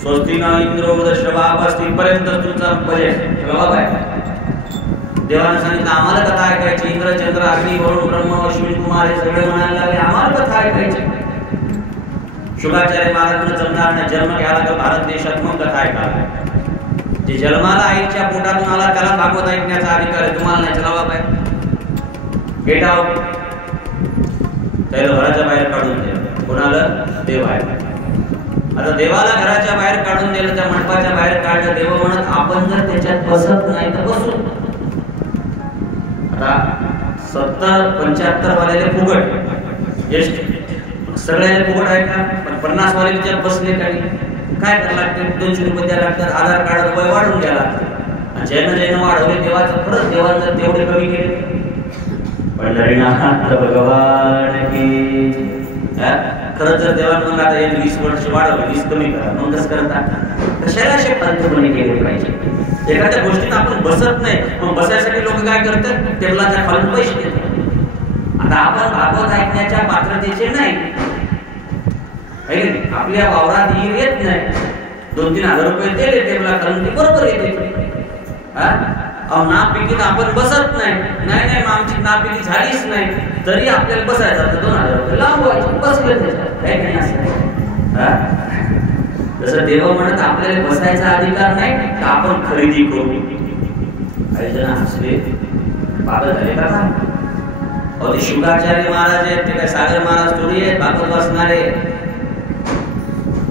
स्वस्ती न इंद्रो वृषभापस्ति पर्यंत तुमचा बजेट, चला बाहेर. देवाने सांगितलं आम्हाला कथा ऐकायची. इंद्र चंद्र अग्नी वरुण ब्रह्म अश्विन कुमार हे सगळे म्हणायला लागले आम्हाला कथा ऐकायची. शुकाचार्य महाराजांना जमणार नाही. जन्म घ्यायला तर भारत देशात मग कथा ऐकायला. जे जन्माला आईच्या पोटातून आला त्याला भागवत ऐकण्याचा अधिकार आहे, तुम्हाला नाही. चला बाहेर, गेट आउट. त्याला घराच्या बाहेर काढून दिलं. कोणाला? देव आहे. आता देवाला घराच्या बाहेर काढून दिलं, त्या मंडपाच्या बाहेर काढलं. देव म्हणत आपण जर त्याच्यात बसत नाही तर बसू. आता 70-75 वाल्याले फुगट, सगळ्याला फुगट आहे का? पण 50 वाले त्याच्यात बसले काही काय करायला लागते? 200 रुपये द्यायला लागतात. आधार कार्ड वय वाढवून द्यायला लागतं. ज्यानं वाढवले देवाचं खरंच देवानं जर तेवढे कमी केले. पंढरीनाथ भगवान की. खरंच जर देवानं मग आता 20 वर्ष वाढवलं, 20 कमी करा, मग कसं करतात? कशाला असे पंतप्रधान केले पाहिजे? एखाद्या गोष्टीत आपण बसत नाही, मग बसायसाठी लोक काय करतात? टेबलाच्या खालून पैसे देतात. आता आपण भागवत ऐकण्याच्या पात्रतेचे नाही. आपल्या वावरात येत नाही. 2-3 हजार रुपये दिले टेबला खालून, ती बरोबर येते. नापिकीत आपण बसत नाही. नाही मग आमची नापिकी झालीच नाही तरी आपल्याला बसायचं. 2000 रुपये लांबवायचे, बसले त्याच्यात काय नाही असं. जसं देव म्हणत आपल्याला बसायचा अधिकार नाही तर आपण खरेदी करू. काही जण हसले, पागल झाले का? ते शुकाचार्य महाराज आहेत, ते काय सागर महाराज थोडी आहेत भागवत बसणारे.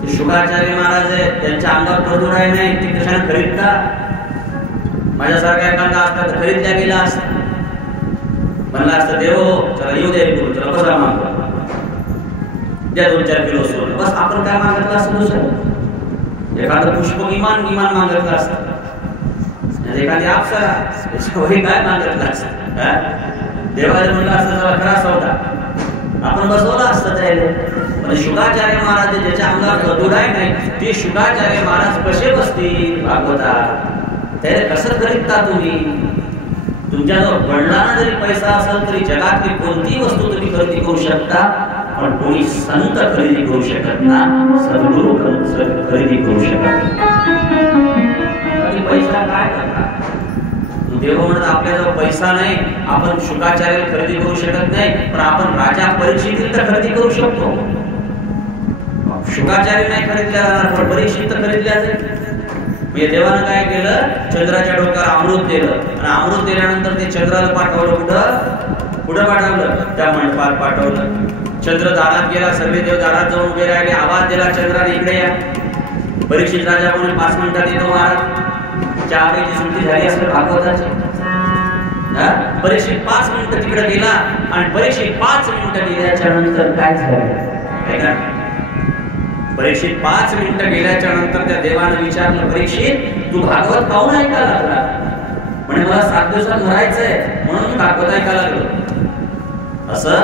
ते शुकाचार्य महाराज आहेत, त्यांच्या अंगावर प्रदुराय नाही, ते कशाने खरीदतात? माझ्यासारखा एखादा असता तर खरीदल्या गेला असता. म्हणलं असतं देव चला येऊ दे, चला बसा मागवा, द्या 2-4 किलो सोनं. बस आपण काय मागितलं असतं? दुसरं एखादं पुष्प विमान मागितलं असतं, एखादी अप्सरा त्याच्यावरही काय मागितलं असतं. देवाला म्हणलं असतं चला खरा सौदा, आपण बसवलं असतं त्याला. पण शुकाचार्य महाराज ज्याच्या अंगावर प्रदुराय नाही, ते शुकाचार्य महाराज कसे बसतील भागवतात? त्याला कसं खरीदता तुम्ही? तुमच्याजवळ बळलाना जरी पैसा असेल तरी जगातली कोणतीही वस्तू तुम्ही खरेदी करू शकता, पण कोणी संत खरेदी करू शकत ना, सद्गुरू खरेदी करू शकत. पैसा काय करतात? देव म्हणत आपल्याजवळ पैसा नाही, आपण शुकाचार्य खरेदी करू शकत नाही, पण आपण राजा परीक्षित तर खरेदी करू शकतो. शुकाचार्य नाही खरीदल्या जाणार, पण परीक्षित तर खरीदल्या जाईल. देवानं काय केलं? चंद्राच्या डोक्यावर अमृत दिलं आणि अमृत दिल्यानंतर ते चंद्राला पाठवलं. कुठं पाठवलं? त्या मंडपात पाठवलं. चंद्र दारात गेला, सगळे देव दारात जाऊन उभे राहिले. आवाज दिला चंद्राने, इकडे या. परीक्षित राजा म्हणून 5 मिनिटात येतो महाराज. चहाची सुट्टी झाली असेल भागवताची. परीक्षित 5 मिनिटं तिकडे गेला आणि परीक्षित 5 मिनिटं गेल्याच्या नंतर काय झालं? काय परीक्षित 5 मिनिटं गेल्याच्या नंतर त्या देवानं विचारलं, परीक्षित तू भागवत काहून ऐकायला लागला? म्हणे मला 7 दिवसात मरायचंय म्हणून मी भागवत ऐकायला लागलो. असं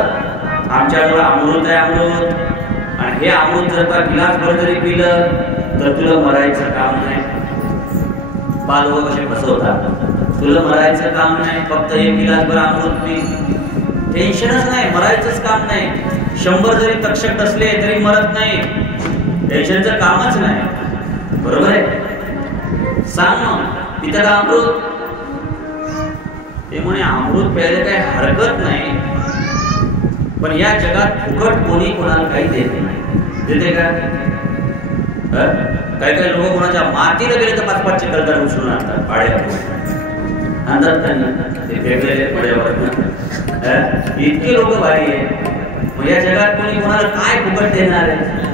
आमच्याकडे अमृत आहे, अमृत, आणि हे अमृत जर का गिलासभर जरी पिलं तर तुला मरायचं काम नाही. बालव कसे फसवतात, तुला मरायचं काम नाही, फक्त 1 गिलासभर अमृत पी, टेन्शनच नाही, मरायचंच काम नाही. 100 जरी तक्षक असले तरी मरत नाही, टेन्शनचं कामच नाही. बरोबर आहे? सांग मग पिता का अमृत? ते म्हणे अमृत प्यायला काही हरकत नाही, पण या जगात फुकट कोणी कोणाला काही देत नाही. देते का? काही काही लोक कोणाच्या मातीला गेले तर 5-5 चिखलदार उचलून आणतात, पाड्यावर आणतात त्यांना ते फेकलेले पड्यावर. इतकी लोक भारी आहे. मग या जगात कोणी कोणाला काय फुकट देणार आहे?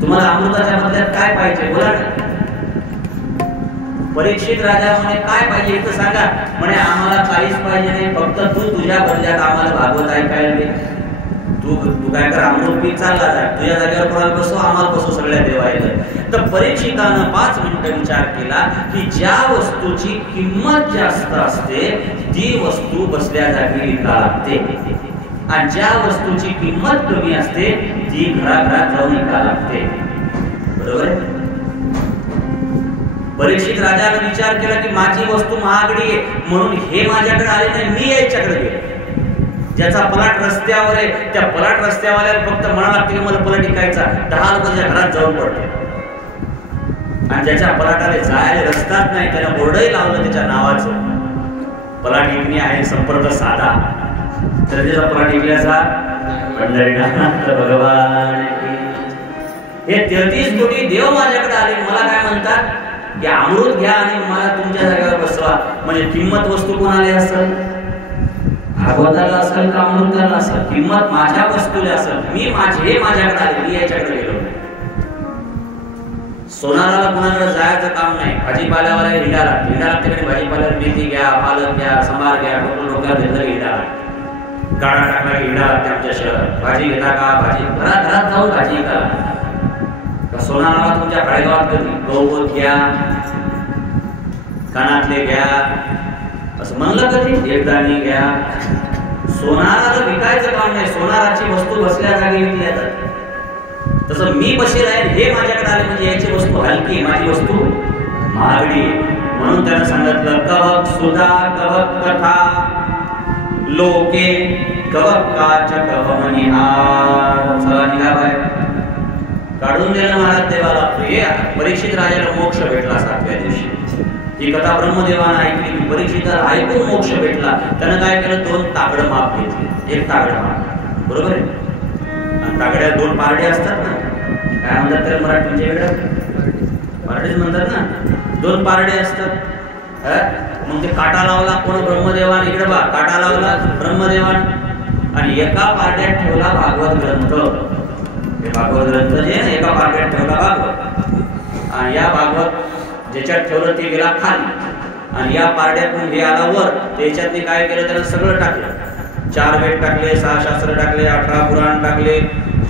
तुम्हाला अमृताच्या बदल्यात काय पाहिजे बोला ना. परीक्षित राजा म्हणे काय पाहिजे तर सांगा. म्हणे आम्हाला काहीच पाहिजे नाही, फक्त तू तुझ्या बदल्यात आम्हाला भागवत ऐकायला दे. तू काय कर, अमृत पी, चालला जा, तुझ्या जागेवर कोणाला बसव, आम्हाला बसव, सगळ्या देवायला. तर परीक्षितानं 5 मिनिटं विचार केला की ज्या वस्तूची किंमत जास्त असते ती वस्तू बसल्या जागी विकायला लागते, आणि ज्या वस्तूची किंमत कमी असते ती घराघरात जाऊन विकायला लागते. बरोबर आहे? परीक्षित राजाने विचार केला की माझी वस्तू महागडी आहे म्हणून हे माझ्याकडे आले नाही, मी याच्याकडे गेलो. ज्याचा पलाट रस्त्यावर आहे त्या पलाट रस्त्यावाल्याला फक्त म्हणा लागते की मला पलाट विकायचा, 10 लोकांच्या घरात जाऊन पडते. आणि ज्याच्या पलाटाला जायला रस्ताच नाही त्याला बोर्डही लावलं त्याच्या नावाचं, पलाट विकणे आहे, संपर्क साधा, तर त्याचा पलाट विकल्याचा पंढरीनाथ भगवान. हे 33 कोटी देव माझ्याकडे आले, मला काय म्हणतात की अमृत घ्या आणि मला तुमच्या जागेवर बसवा. म्हणजे किंमत वस्तू कोणाला असेल? भागवताला असेल का अमृताला असेल? किंमत माझ्या वस्तूला असेल. मी हे माझ्याकडे आले, मी याच्याकडे गेलो. सोनाराला कुणाकडे जायचं काम नाही, भाजीपाल्यावाला हिंडा लागते की भाजीपाल्याला मेथी घ्या, पालक घ्या, सांबार घ्या, डोक्यावर घेतलं हिंडा लागते, गाडा टाकला की हिंडा लागते. आमच्या शहरात भाजी घेता का, भाजी घरात जाऊन भाजी का. सोनाराला तुमच्या खळेगावात कधी गहू घ्या, कानातले घ्या असं म्हणलं कधी? एकदाणी घ्या. सोनाराला विकायचं काम नाही, सोनाराची वस्तू बसल्या जागी विकली जातात. तसं मी बसेल आहे, हे माझ्याकडे आले म्हणजे याची वस्तू हलकी, माझी वस्तू महागडी. म्हणून त्यानं सांगितलं कवक सुधा कवक कथा लोके कवकाच कवमनिहार. चला निघा बाय, काढून दिलं महाराज देवाला. परीक्षित राजाला मोक्ष भेटला 7व्या दिवशी. ही कथा ब्रह्मदेवानं ऐकली की परीक्षिताला ऐकून मोक्ष भेटला. त्यानं काय केलं, 2 तागडं माप घेतले, 1 तागडं माप. बरोबर आहे? आणि तागड्या 2 पारडे असतात ना, काय म्हणतात त्याला मराठी तुमच्याकडे? पारडेच म्हणतात ना. 2 पारडे असतात. मग ते काटा लावला कोण? ब्रह्मदेवाने. इकडे बा, काटा लावला ब्रह्मदेवाने आणि एका पारड्यात ठेवला भागवत ग्रंथ. हे भागवत ग्रंथ जे ना एका पारड्यात ठेवला भागवत, आणि या भागवत ज्याच्यात ठेवलं ते गेला खाली, आणि या पारड्यातून हे आला वर. त्याच्यातनी काय केलं, त्यानं सगळं टाकलं. 4 वेद टाकले, 6 शास्त्र टाकले, 18 पुराण टाकले.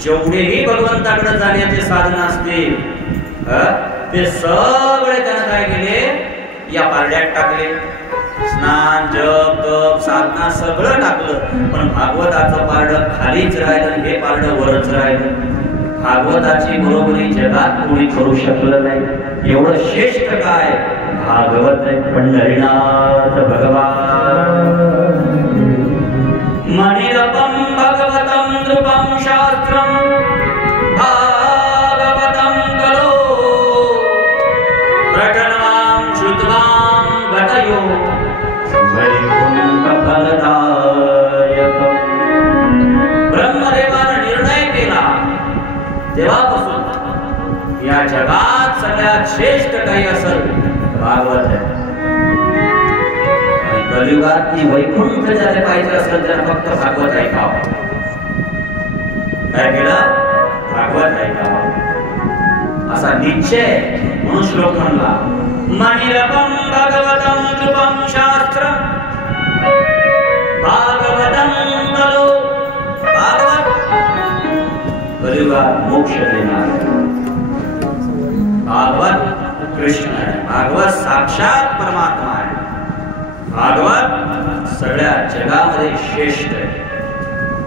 जेवढेही भगवंताकडे जाण्याचे साधन असतील ते सगळे त्यानं काय केले, या पारड्यात टाकले. स्नान, जप, तप, साधना सगळं टाकलं, पण भागवताचं पारडं खालीच राहिलं, हे पारडं वरच राहिलं. भागवताची बरोबरी जगात कोणी करू शकलं नाही. एवढं श्रेष्ठ काय भागवत आहे. पंढरीनाथ भगवान. मणिरपम भगवतं नृपं शास्त्रं भागवतं कलो प्रकरणां श्रुत्वां गतयो वैकुंठ फलदायकम्. ब्रह्मदेवाने निर्णय केला तेव्हापासून या जगात सगळ्यात श्रेष्ठ काही असेल भागवत आहे. कलियुगात वैकुंठ झाले पाहिजे असेल तर फक्त भागवत ऐकावं. काय केलं? भागवत ऐकावं असा निश्चय. म्हणून श्लोक म्हणला मणिरपम भगवतं नृपं शास्त्रं भागवतं कलो. भागवत कलियुगात मोक्ष देणार. कृष्ण आहे, भागवत साक्षात परमात्मा आहे. भागवत सगळ्या जगामध्ये श्रेष्ठ आहे.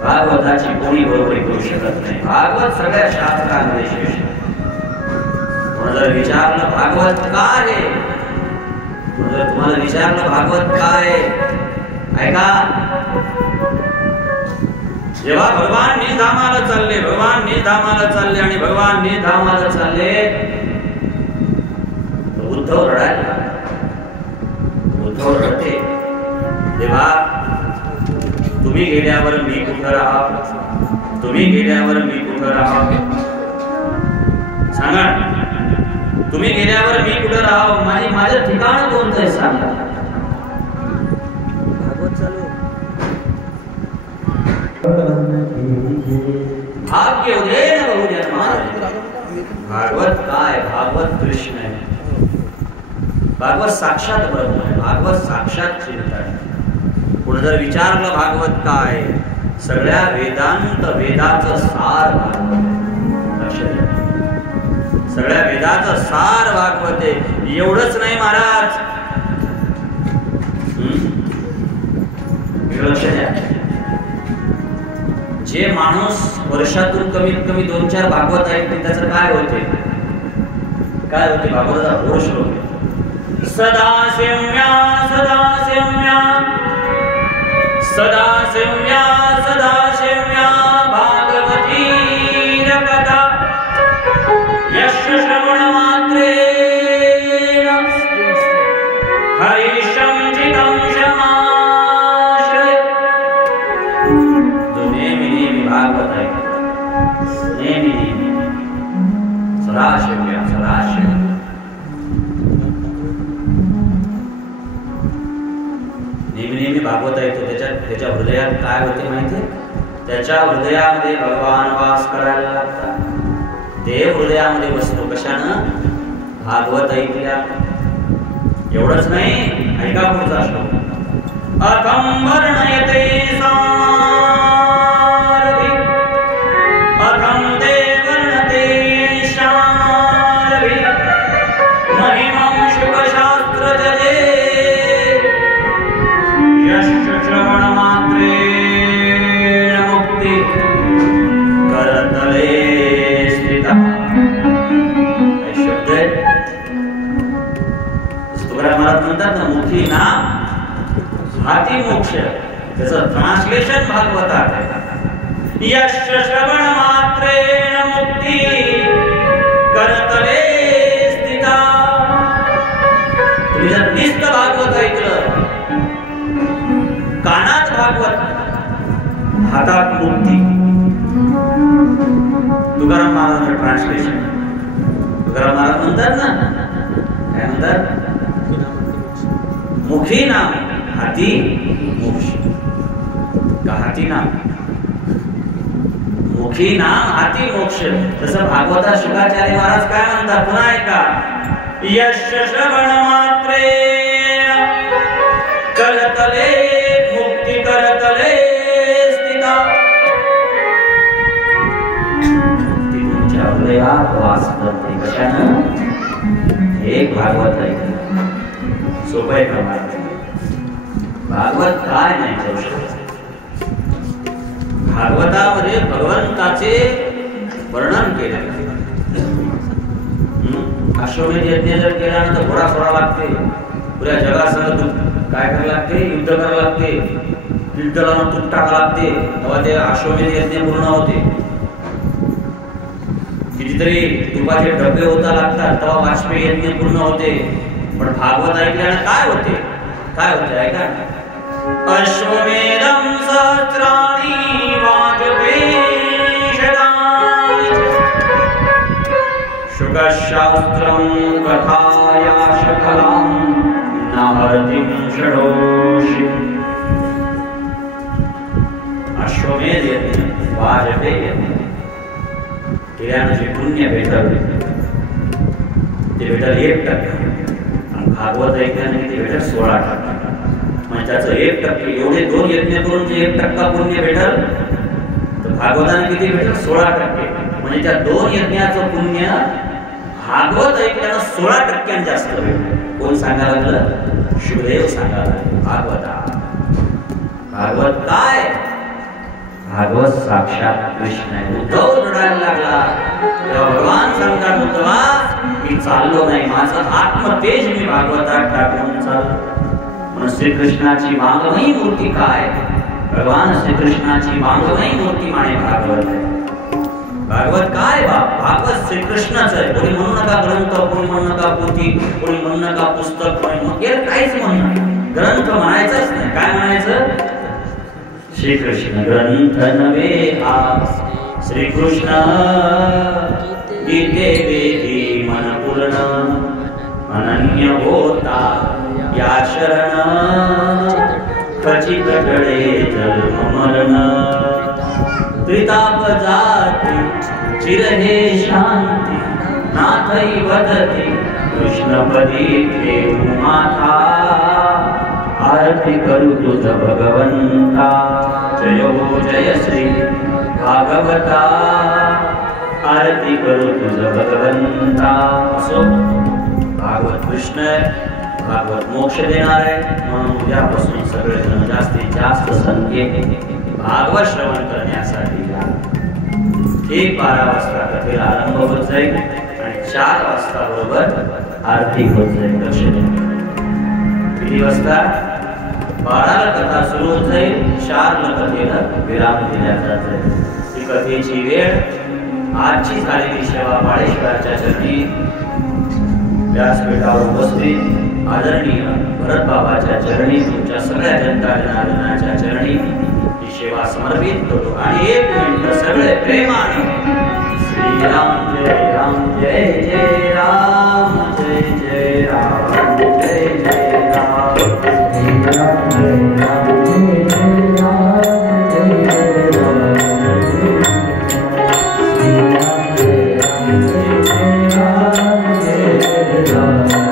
भागवताची कोणी बरोबरी करू शकत नाही. भागवत सगळ्या शास्त्रांमध्ये श्रेष्ठ आहे. जर विचारलं भागवत काय आहे, जर तुम्हाला विचारलं भागवत काय ऐका, जेव्हा भगवान निधामाला चालले, भगवान निधामाला चालले आणि भगवान निधामाला चालले, उद्धव रडायला, उद्धव रडते, तेव्हा तुम्ही गेल्यावर मी कुठं राहा, तुम्ही गेल्यावर मी कुठं राहा, सांगा, तुम्ही गेल्यावर मी कुठं राहा, माझं ठिकाण कोणतं आहे सांगा. भागवत चालू भाग्य उदय न बहुजन्माय. भागवत काय, भागवत कृष्ण आहे, भागवत साक्षात ब्रह्म आहे, भागवत साक्षात चिंतन आहे. पुढे जर विचारलं भागवत काय, सगळ्या वेदांत वेदाचं सार भागवत आहे. लक्ष द्या, सगळ्या वेदाचं सार भागवत आहे. एवढंच नाही महाराज, लक्ष द्या, जे माणूस वर्षातून कमीत कमी 2-4 भागवत ऐकते त्याचं काय होते, काय होते, भागवताचा घोष होते. सदा सेव्या सदा सेव्या सदा सेव्या सदा सेव्या भागवती कथा यस्य श्रवण मात्रेण हरिशं चितं शमाश्रय. जो नेहमी नेहमी भागवत आहे, नेहमी नेहमी सदा सेव्या सदा सेव्या, नेहमी नेहमी भागवत ऐकतो, त्याच्या हृदयात काय होते माहिती, त्याच्या हृदयामध्ये भगवान वास करायला लागतात. देव हृदयामध्ये बसतो कशानं, भागवत ऐकल्या. एवढंच नाही, ऐका पुढचा श्लोक. अथम वर्णयते सारथी अथम ते वर्णते शारथी महिमं शुभशास्त्र जले यस्य श्रवण मात्रेण मुक्ति करतले स्थिता. शब्द तुकाराम महाराज म्हणतात ना, मुखी नाम हाती मोक्ष, त्याचं ट्रान्सलेशन भागवतात आहे. यस्य श्रवण मात्रेण मुक्ती करतले स्थिता. तुम्ही जर नुसतं भागवत ऐकलं, कानात भागवत, हातात मुक्ती. तुकाराम महाराजांचं ट्रान्सलेशन, तुकाराम महाराज म्हणतात ना, काय म्हणतात, मुखी नाम हाती मोक्ष. का हाती नाम, मुखी नाम हाती मोक्ष. तसं भागवतात शुकाचार्य महाराज काय म्हणतात, पुन्हा ऐका. यस्य श्रवण मात्रेण करतले मुक्ती करतले स्थिता. ती तुमच्या हृदयात वास करते कशानं, एक भागवत ऐकलं. सोपं आहे का भागवत काय नाही करू शकत. भागवतामध्ये भगवंताचे वर्णन केले. अश्वमेध यज्ञ जर केला तर घोडा सोडा लागते, पुऱ्या जगासह काय करायला लागते, युद्ध करायला लागते, युद्धाला तूप टाका लागते, तेव्हा ते अश्वमेध यज्ञ पूर्ण होते. कितीतरी तुपाचे डबे होता लागतात तेव्हा वाजपेयी यज्ञ पूर्ण होते. पण भागवत ऐकल्याने काय होते, काय होते ऐका. अश्वमेधं सहस्राणि वाजपेयी शतानि शुकशास्त्रं कथाया शकलां नाहर्तिं षडोषि. अश्वमेध यज्ञ, वाजपेयी यज्ञ केल्यानं जे पुण्य भेटल ते भेटल 1%. भागवत ऐकल्याने किती भेटल 16%. म्हणजे त्याचं 1%, एवढे 2 यज्ञ करून जे 1% पुण्य भेटल, तर भागवताने किती भेटल 16%. म्हणजे त्या 2 यज्ञाचं पुण्य भागवत ऐकल्यानं 16% जास्त भेटलं. कोण सांगायला लागलं? शुभदेव सांगायला लागले. भागवत काय? भागवत साक्षात कृष्ण आहे. उद्धव रडायला लागला. भगवान सांगतात, उद्धवा मी चाललो नाही, माझं आत्मतेज मी भागवतात टाकून चाललो. म्हणून श्रीकृष्णाची मागवही मूर्ती काय? भगवान श्रीकृष्णाची मागवही मूर्ती माने भागवत आहे. भागवत काय भागवत श्रीकृष्णाच आहे. कोणी म्हणू नका ग्रंथ, कोणी म्हणू नका पोथी, कोणी म्हणू नका पुस्तक, कोणी काहीच म्हणू. ग्रंथ म्हणायचंच नाही. काय म्हणायचं? श्रीकृष्ण ग्रंथ नवे हा श्रीकृष्ण गीते वेदी मन पूर्ण अनन्य होता या शरण खचित टळे जन्म मरण त्रिताप जाती चिरहे शांती नाथई वदती कृष्णपदी देऊ माथा आरती करू तुझ भगवंता जय हो जय श्री भागवता आरती करू तुझ भगवंता. असो भागवत कृष्ण भागवत मोक्ष देणार आहे. म्हणून उद्यापासून सगळेजण जास्तीत जास्त संख्येने भागवत श्रवण करण्यासाठी ठीक 12 वाजता कथेला आरंभ होत जाईल आणि 4 वाजता बरोबर आरती होत जाईल. लक्ष द्या. किती वाजता? 12ला कथा सुरू होत जाईल, 4ला कथेला विराम दिला जाईल. ही कथेची वेळ आजची झालेली सेवा बाळेश्वराच्या चरणी व्यासपीठावर उपस्थित आदरणीय भरत बाबाच्या चरणी, तुमच्या सगळ्या जनता जनार्दनाच्या चरणी ही सेवा समर्पित करतो. आणि 1 मिनिट सगळे प्रेमाने श्रीराम जय राम जय जय राम जय जय राम जय जय राम श्रीराम जय राम जय जय राम जय जय राम श्रीराम जय राम जय जय राम जय जय राम जय जय राम श्रीराम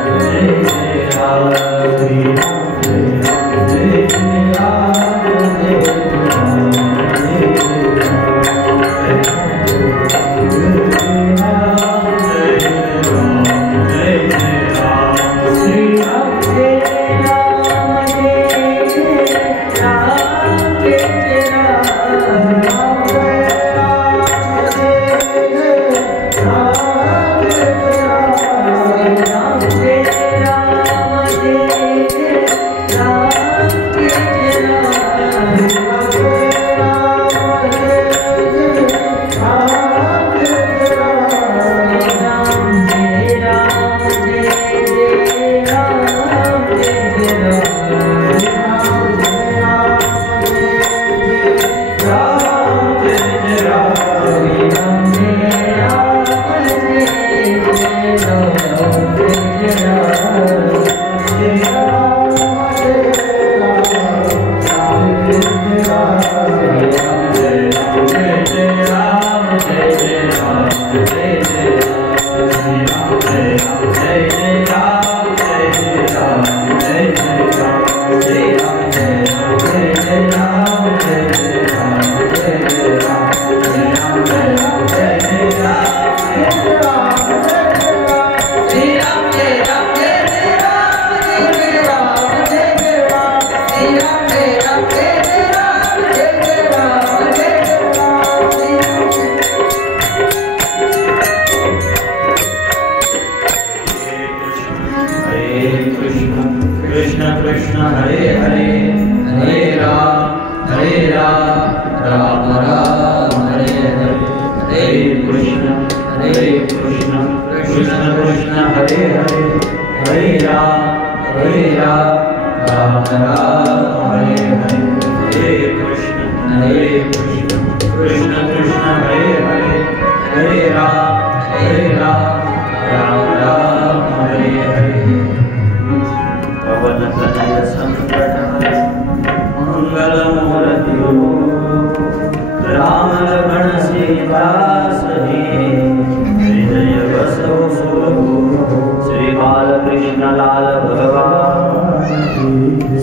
जय राम जय जय राम जय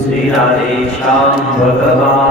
श्री राधे श्याम भगवान